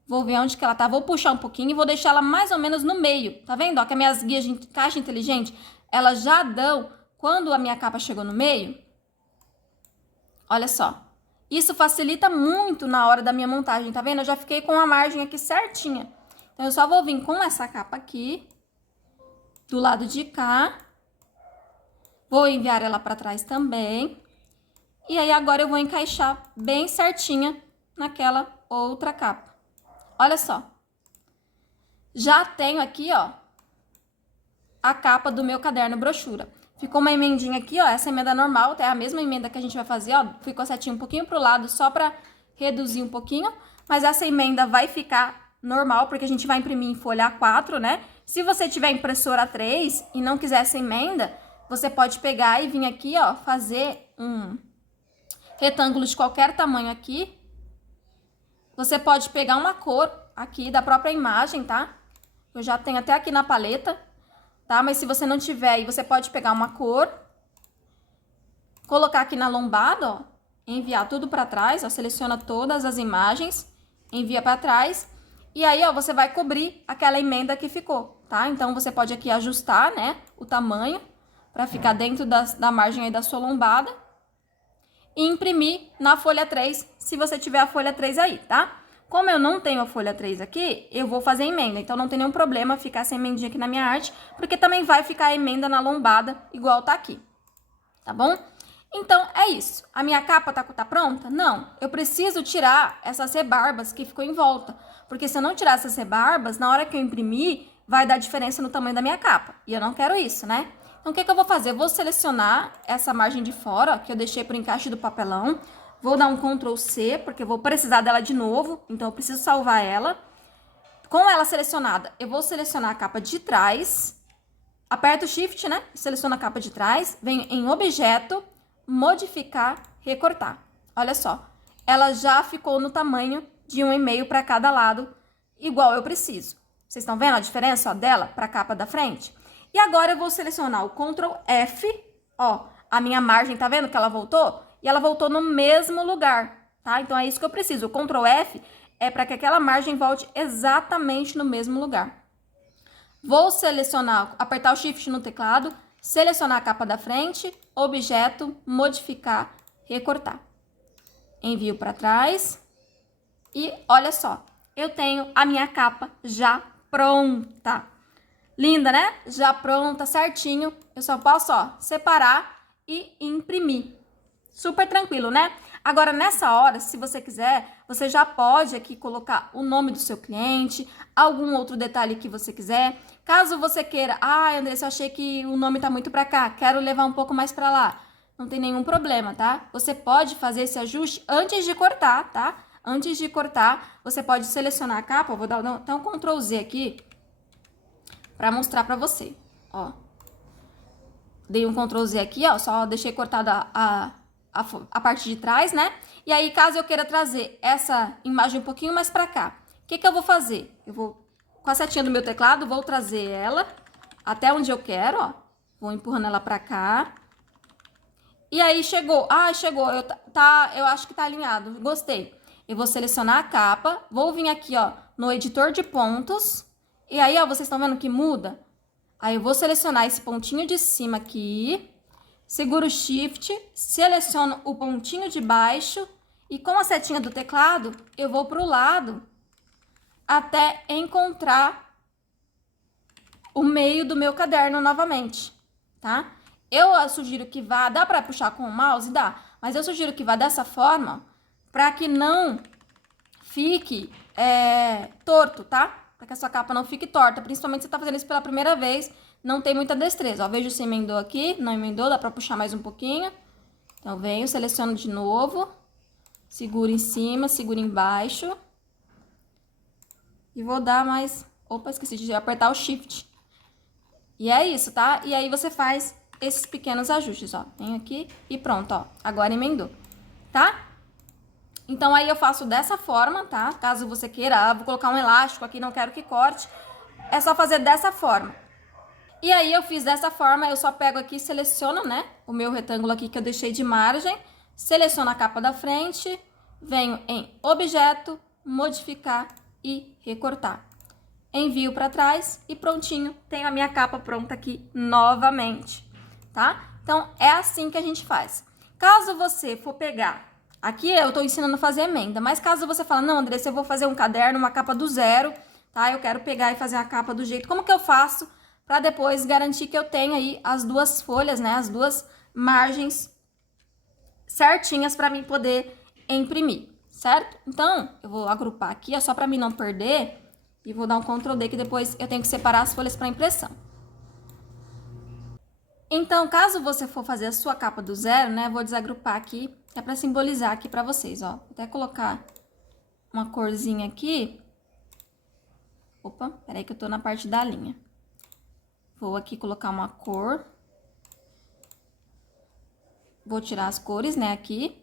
Vou ver onde que ela tá, vou puxar um pouquinho e vou deixar ela mais ou menos no meio. Tá vendo? Ó, que as minhas guias de caixa inteligente, elas já dão, quando a minha capa chegou no meio, olha só. Isso facilita muito na hora da minha montagem, tá vendo? Eu já fiquei com a margem aqui certinha. Então, eu só vou vir com essa capa aqui, do lado de cá. Vou enviar ela para trás também. E aí, agora eu vou encaixar bem certinha naquela outra capa. Olha só. Já tenho aqui, ó, a capa do meu caderno brochura. Ficou uma emendinha aqui, ó, essa emenda normal, é a mesma emenda que a gente vai fazer, ó, ficou setinho um pouquinho pro lado, só pra reduzir um pouquinho, mas essa emenda vai ficar normal, porque a gente vai imprimir em folha A4, né? Se você tiver impressora A3 e não quiser essa emenda, você pode pegar e vir aqui, ó, fazer um retângulo de qualquer tamanho aqui. Você pode pegar uma cor aqui da própria imagem, tá? Eu já tenho até aqui na paleta. Tá? Mas se você não tiver aí, você pode pegar uma cor, colocar aqui na lombada, ó, enviar tudo para trás, ó, seleciona todas as imagens, envia para trás, e aí, ó, você vai cobrir aquela emenda que ficou, tá? Então, você pode aqui ajustar, né, o tamanho, para ficar dentro da margem aí da sua lombada, e imprimir na folha 3, se você tiver a folha 3 aí, tá? Como eu não tenho a folha 3 aqui, eu vou fazer emenda. Então, não tem nenhum problema ficar essa emendinha aqui na minha arte, porque também vai ficar a emenda na lombada, igual tá aqui. Tá bom? Então, é isso. A minha capa tá pronta? Não. Eu preciso tirar essas rebarbas que ficou em volta. Porque se eu não tirar essas rebarbas, na hora que eu imprimir, vai dar diferença no tamanho da minha capa. E eu não quero isso, né? Então, o que eu vou fazer? Eu vou selecionar essa margem de fora, ó, que eu deixei pro encaixe do papelão. Vou dar um Ctrl C, porque eu vou precisar dela de novo, então eu preciso salvar ela. Com ela selecionada, eu vou selecionar a capa de trás, aperto o Shift, né? Seleciono a capa de trás, venho em Objeto, Modificar, Recortar. Olha só, ela já ficou no tamanho de 1,5 para cada lado, igual eu preciso. Vocês estão vendo a diferença, ó, dela para a capa da frente? E agora eu vou selecionar o Ctrl F, ó, a minha margem, tá vendo que ela voltou? E ela voltou no mesmo lugar, tá? Então, é isso que eu preciso. O Ctrl F é para que aquela margem volte exatamente no mesmo lugar. Vou selecionar, apertar o Shift no teclado, selecionar a capa da frente, Objeto, Modificar, Recortar. Envio para trás. E olha só, eu tenho a minha capa já pronta. Linda, né? Já pronta, certinho. Eu só posso, ó, separar e imprimir. Super tranquilo, né? Agora, nessa hora, se você quiser, você já pode aqui colocar o nome do seu cliente, algum outro detalhe que você quiser. Caso você queira, Andressa, eu achei que o nome tá muito pra cá, quero levar um pouco mais pra lá. Não tem nenhum problema, tá? Você pode fazer esse ajuste antes de cortar, tá? Antes de cortar, você pode selecionar a capa. Eu vou dar até um Ctrl Z aqui pra mostrar pra você, ó. Dei um Ctrl Z aqui, ó, só deixei cortada a parte de trás, né? E aí, caso eu queira trazer essa imagem um pouquinho mais pra cá, o que que eu vou fazer? Eu vou, com a setinha do meu teclado, vou trazer ela até onde eu quero, ó. Vou empurrando ela pra cá. E aí, chegou. Ah, chegou. Eu acho que tá alinhado. Gostei. Eu vou selecionar a capa. Vou vir aqui, ó, no editor de pontos. E aí, ó, vocês estão vendo que muda? Aí, eu vou selecionar esse pontinho de cima aqui. Seguro o Shift. Seleciono o pontinho de baixo. E com a setinha do teclado, eu vou pro lado até encontrar o meio do meu caderno novamente, tá? Eu sugiro que vá, dá pra puxar com o mouse? Dá, mas eu sugiro que vá dessa forma, pra que não fique torto, tá? Pra que a sua capa não fique torta, principalmente se você tá fazendo isso pela primeira vez, não tem muita destreza. Ó, vejo se emendou aqui, não emendou, dá pra puxar mais um pouquinho. Então, venho, seleciono de novo, seguro em cima, seguro embaixo. E vou dar mais... Opa, esqueci de apertar o Shift. E é isso, tá? E aí você faz esses pequenos ajustes, ó. Venho aqui e pronto, ó. Agora emendou, tá? Então, aí eu faço dessa forma, tá? Caso você queira, vou colocar um elástico aqui, não quero que corte. É só fazer dessa forma. E aí, eu fiz dessa forma, eu só pego aqui e seleciono, né? O meu retângulo aqui que eu deixei de margem. Seleciono a capa da frente. Venho em Objeto, Modificar e Recortar. Envio para trás e prontinho, tenho a minha capa pronta aqui novamente, tá? Então, é assim que a gente faz. Caso você for pegar, aqui eu tô ensinando a fazer emenda, mas caso você fala, não, Andressa, eu vou fazer um caderno, uma capa do zero, tá? Eu quero pegar e fazer a capa do jeito, como que eu faço para depois garantir que eu tenho aí as duas folhas, né? As duas margens certinhas para mim poder imprimir, certo? Então, eu vou agrupar aqui, é só para mim não perder. E vou dar um Ctrl D, que depois eu tenho que separar as folhas para impressão. Então, caso você for fazer a sua capa do zero, né? Vou desagrupar aqui, é para simbolizar aqui para vocês, ó. Vou até colocar uma corzinha aqui. Opa, peraí que eu tô na parte da linha. Vou aqui colocar uma cor. Vou tirar as cores, né, aqui.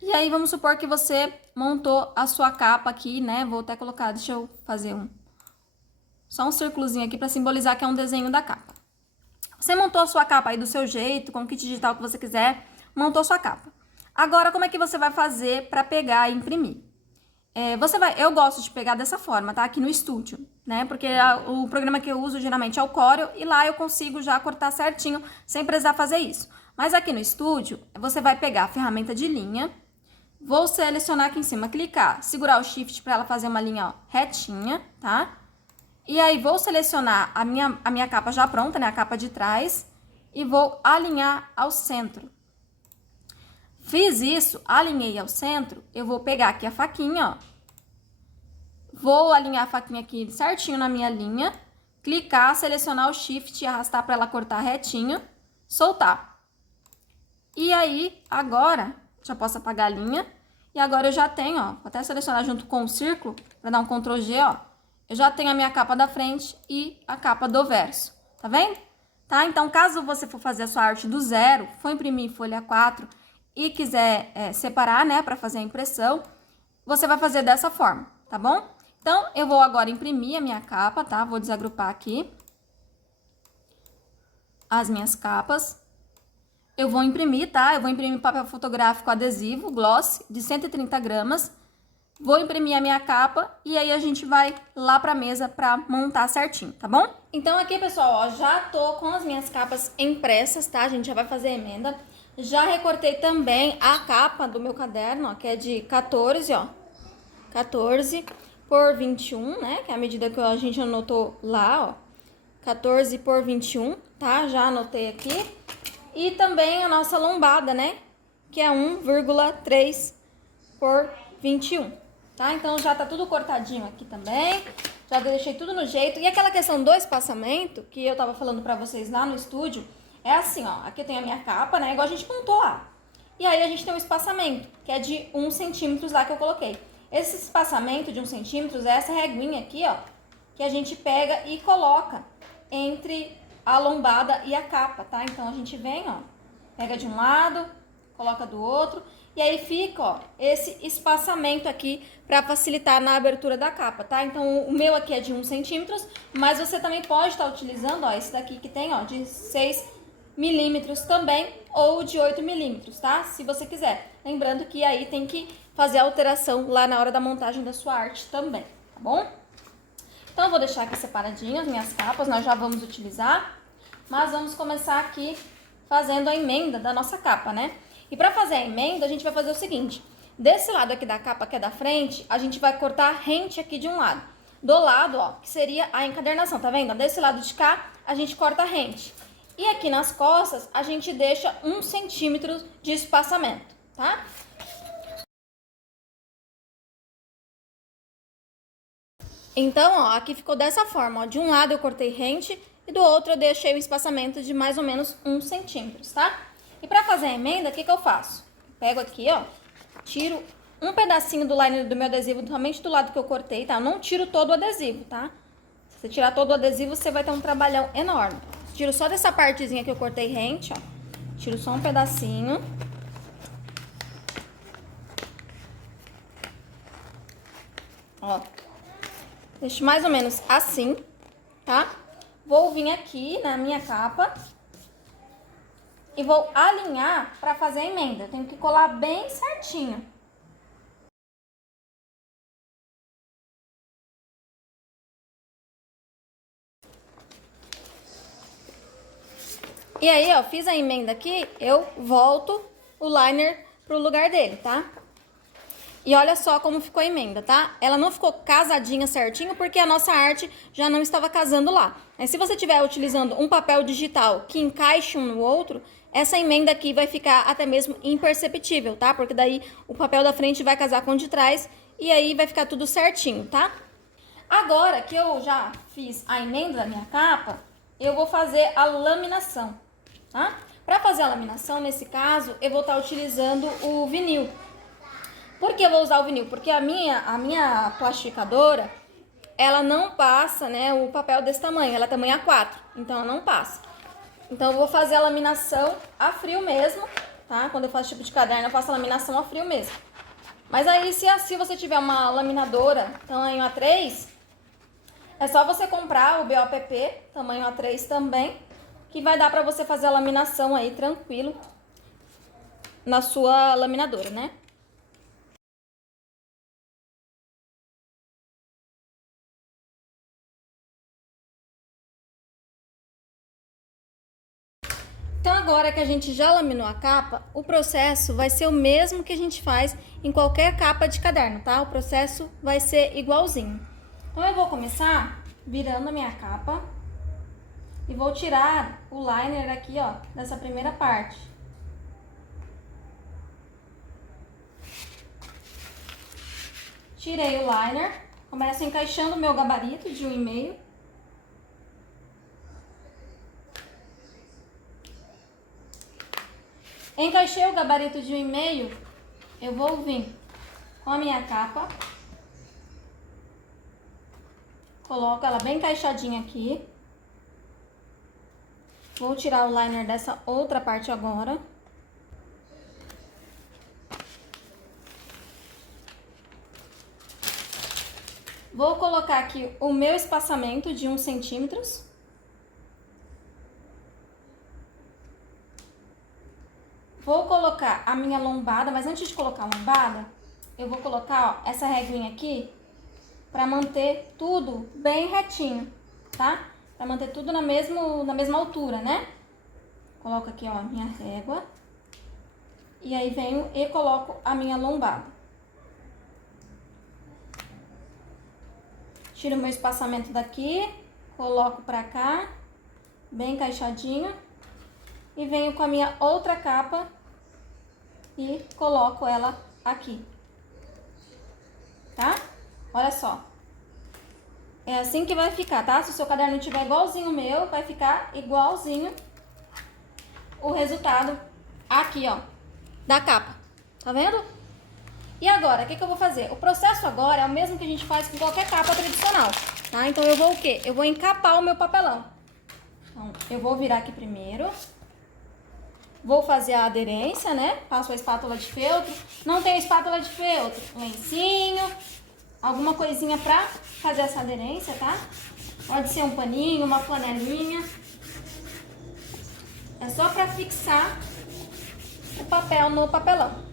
E aí, vamos supor que você montou a sua capa aqui, né? Vou até colocar, deixa eu fazer só um círculozinho aqui para simbolizar que é um desenho da capa. Você montou a sua capa aí do seu jeito, com o kit digital que você quiser, montou a sua capa. Agora, como é que você vai fazer para pegar e imprimir? Eu gosto de pegar dessa forma, tá? Aqui no estúdio, né? Porque o programa que eu uso geralmente é o Corel e lá eu consigo já cortar certinho, sem precisar fazer isso. Mas aqui no estúdio, você vai pegar a ferramenta de linha. Vou selecionar aqui em cima, clicar, segurar o Shift para ela fazer uma linha, ó, retinha, tá? E aí, vou selecionar a minha capa já pronta, né? A capa de trás. E vou alinhar ao centro. Fiz isso, alinhei ao centro. Eu vou pegar aqui a faquinha, ó. Vou alinhar a faquinha aqui certinho na minha linha. Clicar, selecionar o Shift e arrastar para ela cortar retinho. Soltar. E aí, agora... Já posso apagar a linha. E agora eu já tenho, ó, vou até selecionar junto com o círculo, para dar um Ctrl G, ó. Eu já tenho a minha capa da frente e a capa do verso. Tá vendo? Tá? Então, caso você for fazer a sua arte do zero, for imprimir em folha 4 e quiser separar, né, para fazer a impressão, você vai fazer dessa forma, tá bom? Então, eu vou agora imprimir a minha capa, tá? Vou desagrupar aqui as minhas capas. Eu vou imprimir, tá? Eu vou imprimir papel fotográfico adesivo, gloss, de 130 gramas. Vou imprimir a minha capa e aí a gente vai lá pra mesa pra montar certinho, tá bom? Então aqui, pessoal, ó, já tô com as minhas capas impressas, tá? A gente já vai fazer a emenda. Já recortei também a capa do meu caderno, ó, que é de 14, ó. 14 por 21, né? Que é a medida que a gente anotou lá, ó. 14 por 21, tá? Já anotei aqui. E também a nossa lombada, né? Que é 1,3 por 21, tá? Então, já tá tudo cortadinho aqui também. Já deixei tudo no jeito. E aquela questão do espaçamento, que eu tava falando pra vocês lá no estúdio, é assim, ó. Aqui tem a minha capa, né? Igual a gente montou lá. E aí a gente tem um espaçamento, que é de 1 centímetro lá que eu coloquei. Esse espaçamento de 1 centímetro é essa reguinha aqui, ó, que a gente pega e coloca entre a lombada e a capa, tá? Então a gente vem, ó, pega de um lado, coloca do outro, e aí fica, ó, esse espaçamento aqui para facilitar na abertura da capa, tá? Então o meu aqui é de 1 centímetro, mas você também pode estar utilizando, ó, esse daqui que tem, ó, de 6 milímetros também, ou de 8 milímetros, tá? Se você quiser. Lembrando que aí tem que fazer a alteração lá na hora da montagem da sua arte também, tá bom? Então eu vou deixar aqui separadinho as minhas capas, nós já vamos utilizar, mas vamos começar aqui fazendo a emenda da nossa capa, né? E para fazer a emenda, a gente vai fazer o seguinte: desse lado aqui da capa, que é da frente, a gente vai cortar rente aqui de um lado. Do lado, ó, que seria a encadernação, tá vendo? Desse lado de cá, a gente corta rente. E aqui nas costas, a gente deixa 1 centímetro de espaçamento, tá? Então, ó, aqui ficou dessa forma, ó. De um lado eu cortei rente e do outro eu deixei um espaçamento de mais ou menos 1 centímetro, tá? E pra fazer a emenda, o que eu faço? Pego aqui, ó, tiro um pedacinho do liner do meu adesivo, somente do lado que eu cortei, tá? Eu não tiro todo o adesivo, tá? Se você tirar todo o adesivo, você vai ter um trabalhão enorme. Tiro só dessa partezinha que eu cortei rente, ó. Tiro só um pedacinho. Ó. Deixo mais ou menos assim, tá? Vou vir aqui na minha capa e vou alinhar para fazer a emenda. Eu tenho que colar bem certinho. E aí, ó, fiz a emenda aqui, eu volto o liner pro lugar dele, tá? E olha só como ficou a emenda, tá? Ela não ficou casadinha certinho porque a nossa arte já não estava casando lá. Mas se você estiver utilizando um papel digital que encaixe um no outro, essa emenda aqui vai ficar até mesmo imperceptível, tá? Porque daí o papel da frente vai casar com o de trás e aí vai ficar tudo certinho, tá? Agora que eu já fiz a emenda da minha capa, eu vou fazer a laminação, tá? Para fazer a laminação, nesse caso, eu vou estar utilizando o vinil. Por que eu vou usar o vinil? Porque a minha plastificadora, ela não passa, né, o papel desse tamanho, ela é tamanho A4, então ela não passa. Então eu vou fazer a laminação a frio mesmo, tá? Quando eu faço tipo de caderno, eu faço a laminação a frio mesmo. Mas aí, se você tiver uma laminadora tamanho A3, é só você comprar o BOPP, tamanho A3 também, que vai dar pra você fazer a laminação aí tranquilo na sua laminadora, né? Então agora que a gente já laminou a capa, o processo vai ser o mesmo que a gente faz em qualquer capa de caderno, tá? O processo vai ser igualzinho. Então eu vou começar virando a minha capa e vou tirar o liner aqui, ó, dessa primeira parte. Tirei o liner, começo encaixando o meu gabarito de 1,5. Encaixei o gabarito de 1,5, eu vou vir com a minha capa, coloco ela bem encaixadinha aqui. Vou tirar o liner dessa outra parte agora. Vou colocar aqui o meu espaçamento de 1 centímetro. Vou colocar a minha lombada, mas antes de colocar a lombada, eu vou colocar, ó, essa reguinha aqui pra manter tudo bem retinho, tá? Pra manter tudo na mesma altura, né? Coloco aqui, ó, a minha régua. E aí venho e coloco a minha lombada. Tiro o meu espaçamento daqui, coloco pra cá, bem encaixadinho. E venho com a minha outra capa e coloco ela aqui, tá? Olha só. É assim que vai ficar, tá? Se o seu caderno tiver igualzinho o meu, vai ficar igualzinho o resultado aqui, ó. da capa. Tá vendo? E agora, o que eu vou fazer? O processo agora é o mesmo que a gente faz com qualquer capa tradicional, tá? Então eu vou o quê? Eu vou encapar o meu papelão. Então, eu vou virar aqui primeiro. Vou fazer a aderência, né? Passo a espátula de feltro. Não tenho espátula de feltro, lencinho, alguma coisinha pra fazer essa aderência, tá? Pode ser um paninho, uma flanelinha. É só pra fixar o papel no papelão.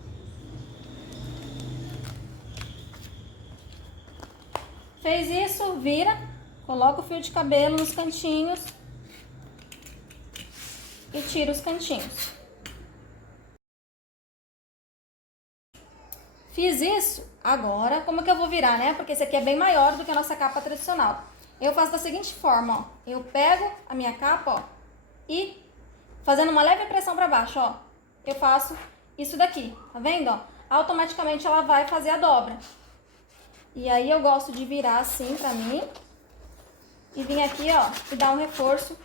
Fez isso, vira, coloca o fio de cabelo nos cantinhos e tira os cantinhos. Fiz isso, agora como que eu vou virar, né? Porque esse aqui é bem maior do que a nossa capa tradicional. Eu faço da seguinte forma, ó. Eu pego a minha capa, ó, e fazendo uma leve pressão para baixo, ó, eu faço isso daqui, tá vendo, ó? Automaticamente ela vai fazer a dobra. E aí eu gosto de virar assim pra mim e vir aqui, ó, e dar um reforço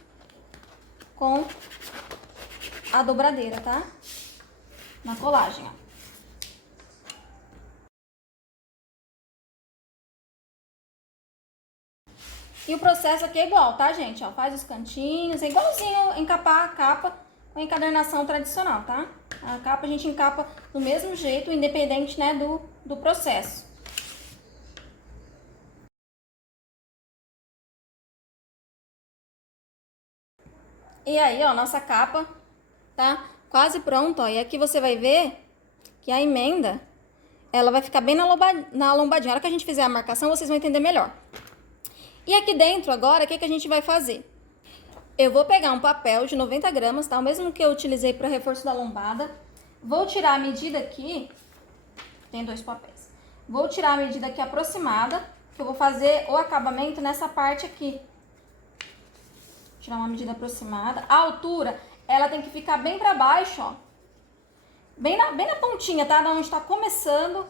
com a dobradeira, tá? Na colagem, ó. E o processo aqui é igual, tá, gente? Ó, faz os cantinhos, é igualzinho encapar a capa com a encadernação tradicional, tá? A capa a gente encapa do mesmo jeito, independente, né, do processo. E aí, ó, nossa capa tá quase pronta, ó. E aqui você vai ver que a emenda, ela vai ficar bem na lombadinha. A hora que a gente fizer a marcação, vocês vão entender melhor. E aqui dentro, agora, o que a gente vai fazer? Eu vou pegar um papel de 90 gramas, tá? O mesmo que eu utilizei para reforço da lombada. Vou tirar a medida aqui. Tem 2 papéis. Vou tirar a medida aqui aproximada, que eu vou fazer o acabamento nessa parte aqui. Tirar uma medida aproximada. A altura, ela tem que ficar bem pra baixo, ó. Bem na pontinha, tá? Da onde tá começando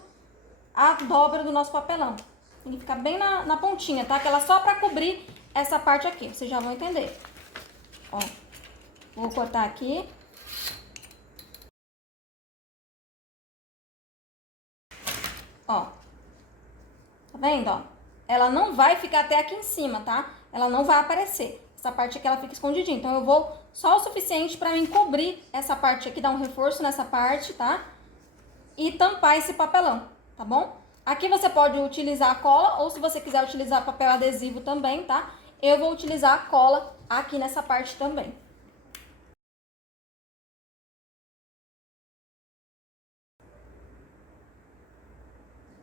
a dobra do nosso papelão. Tem que ficar bem na pontinha, tá? Que ela só pra cobrir essa parte aqui. Vocês já vão entender. Ó. Vou cortar aqui. Ó. Tá vendo, ó? Ela não vai ficar até aqui em cima, tá? Ela não vai aparecer. Essa parte aqui, ela fica escondidinha. Então, eu vou só o suficiente pra mim cobrir essa parte aqui, dar um reforço nessa parte, tá? E tampar esse papelão, tá bom? Aqui você pode utilizar a cola, ou se você quiser utilizar papel adesivo também, tá? Eu vou utilizar a cola aqui nessa parte também.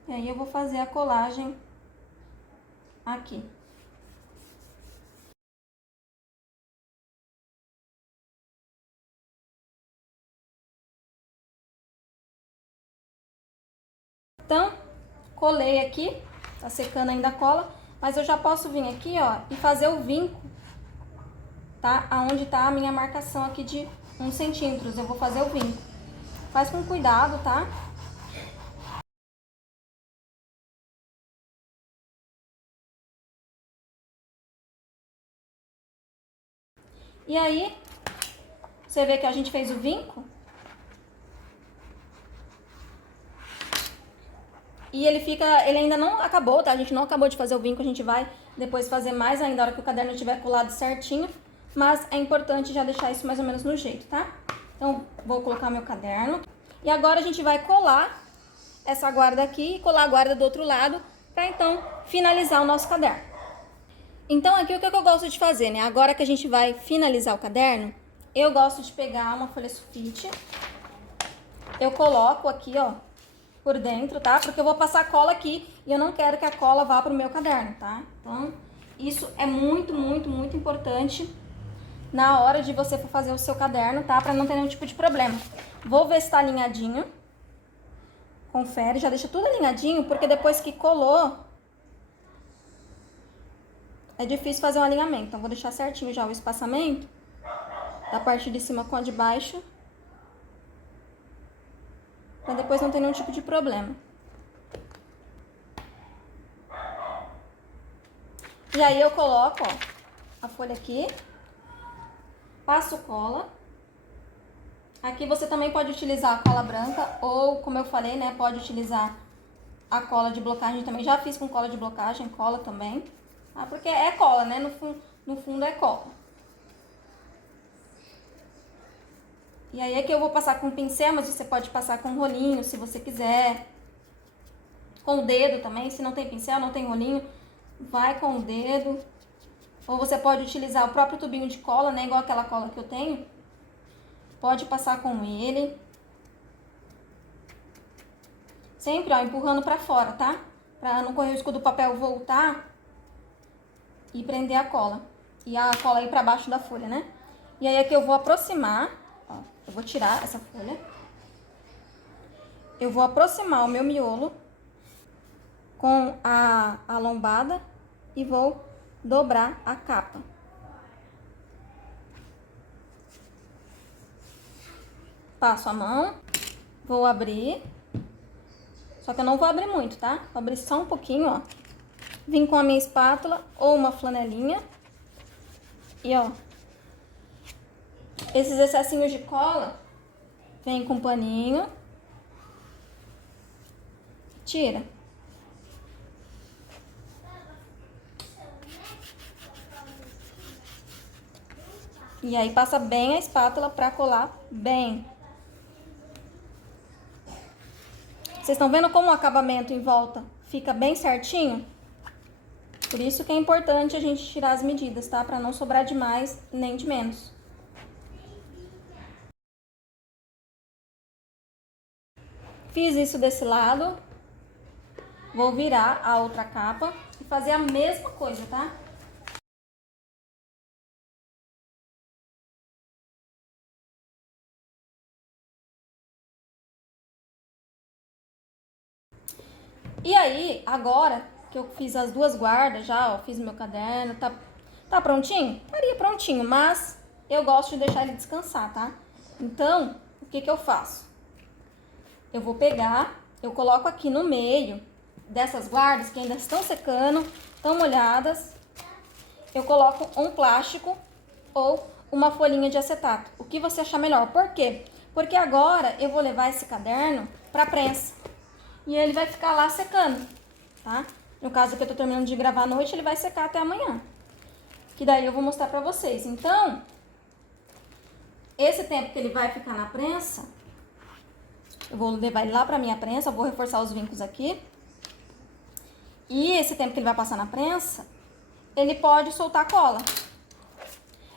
E aí, eu vou fazer a colagem aqui. Então, colei aqui, tá secando ainda a cola, mas eu já posso vir aqui, ó, e fazer o vinco, tá? Aonde tá a minha marcação aqui de 1 centímetro, eu vou fazer o vinco. Faz com cuidado, tá? E aí, você vê que a gente fez o vinco. E ele ainda não acabou, tá? A gente não acabou de fazer o vinco, a gente vai depois fazer mais ainda, na hora que o caderno estiver colado certinho. Mas é importante já deixar isso mais ou menos no jeito, tá? Então, vou colocar meu caderno. E agora a gente vai colar essa guarda aqui e colar a guarda do outro lado, pra então finalizar o nosso caderno. Então, aqui o que eu gosto de fazer, né? Agora que a gente vai finalizar o caderno, eu gosto de pegar uma folha sulfite. Eu coloco aqui, ó, por dentro, tá? Porque eu vou passar cola aqui e eu não quero que a cola vá pro meu caderno, tá? Então, isso é muito, muito, muito importante na hora de você for fazer o seu caderno, tá? Pra não ter nenhum tipo de problema. Vou ver se tá alinhadinho. Confere, já deixa tudo alinhadinho, porque depois que colou, é difícil fazer um alinhamento. Então, vou deixar certinho já o espaçamento da parte de cima com a de baixo, pra depois não ter nenhum tipo de problema. E aí eu coloco, ó, a folha aqui, passo cola Aqui você também pode utilizar a cola branca ou, como eu falei, né, pode utilizar a cola de blocagem também. Já fiz com cola de blocagem, cola também, tá? Porque é cola, né, no fundo é cola. E aí aqui eu vou passar com pincel, mas você pode passar com rolinho, se você quiser. Com o dedo também, se não tem pincel, não tem rolinho, vai com o dedo. Ou você pode utilizar o próprio tubinho de cola, né, igual aquela cola que eu tenho. Pode passar com ele. Sempre, ó, empurrando pra fora, tá? Pra não correr o risco do papel voltar e prender a cola. E a cola ir pra baixo da folha, né? E aí aqui eu vou aproximar, ó, eu vou tirar essa folha. Eu vou aproximar o meu miolo com a lombada e vou dobrar a capa. Passo a mão, vou abrir, só que eu não vou abrir muito, tá? Vou abrir só um pouquinho, ó. Vim com a minha espátula ou uma flanelinha e, ó, esses excessinhos de cola, vem com um paninho, tira. E aí passa bem a espátula pra colar bem. Vocês estão vendo como o acabamento em volta fica bem certinho? Por isso que é importante a gente tirar as medidas, tá? Pra não sobrar de mais nem de menos. Fiz isso desse lado. Vou virar a outra capa e fazer a mesma coisa, tá? E aí, agora que eu fiz as duas guardas já, ó, fiz meu caderno, tá prontinho? Estaria prontinho, mas eu gosto de deixar ele descansar, tá? Então, o que que eu faço? Eu vou pegar, eu coloco aqui no meio dessas guardas que ainda estão secando, estão molhadas, eu coloco um plástico ou uma folhinha de acetato, o que você achar melhor. Por quê? Porque agora eu vou levar esse caderno pra prensa. E ele vai ficar lá secando, tá? No caso que eu tô terminando de gravar à noite, ele vai secar até amanhã. Que daí eu vou mostrar pra vocês. Então, esse tempo que ele vai ficar na prensa, eu vou levar ele lá pra minha prensa, eu vou reforçar os vincos aqui. E esse tempo que ele vai passar na prensa, ele pode soltar cola.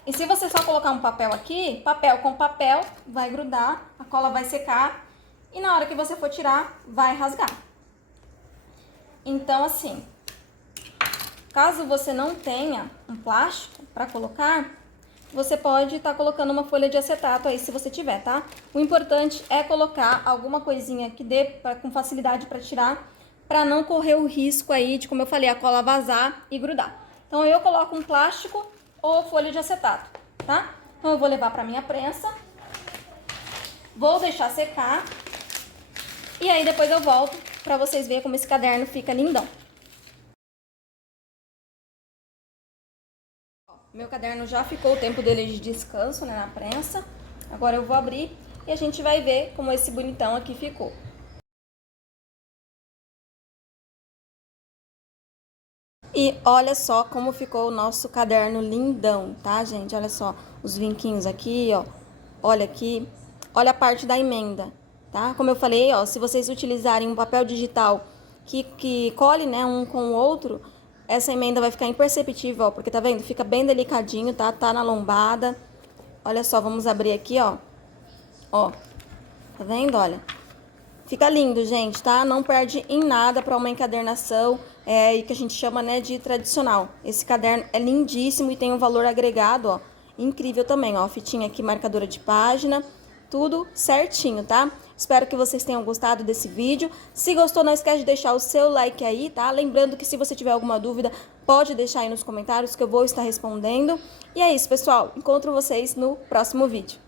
E se você só colocar um papel aqui, papel com papel, vai grudar, a cola vai secar. E na hora que você for tirar, vai rasgar. Então, assim, caso você não tenha um plástico para colocar, você pode estar colocando uma folha de acetato aí, se você tiver, tá? O importante é colocar alguma coisinha que dê com facilidade para tirar, para não correr o risco aí de, como eu falei, a cola vazar e grudar. Então, eu coloco um plástico ou folha de acetato, tá? Então, eu vou levar para minha prensa, vou deixar secar. E aí depois eu volto pra vocês verem como esse caderno fica lindão. Meu caderno já ficou o tempo dele de descanso, né, na prensa. Agora eu vou abrir e a gente vai ver como esse bonitão aqui ficou. E olha só como ficou o nosso caderno lindão, tá, gente? Olha só os vinquinhos aqui, ó. Olha aqui. Olha a parte da emenda. Tá? Como eu falei, ó, se vocês utilizarem um papel digital que cole, né, um com o outro, essa emenda vai ficar imperceptível, ó, porque tá vendo? Fica bem delicadinho, tá? Tá na lombada. Olha só, vamos abrir aqui, ó. Ó, tá vendo? Olha. Fica lindo, gente, tá? Não perde em nada para uma encadernação, e que a gente chama, né, de tradicional. Esse caderno é lindíssimo e tem um valor agregado, ó, incrível também, ó. Fitinha aqui, marcadora de página. Tudo certinho, tá? Espero que vocês tenham gostado desse vídeo. Se gostou, não esquece de deixar o seu like aí, tá? Lembrando que se você tiver alguma dúvida, pode deixar aí nos comentários que eu vou estar respondendo. E é isso, pessoal. Encontro vocês no próximo vídeo.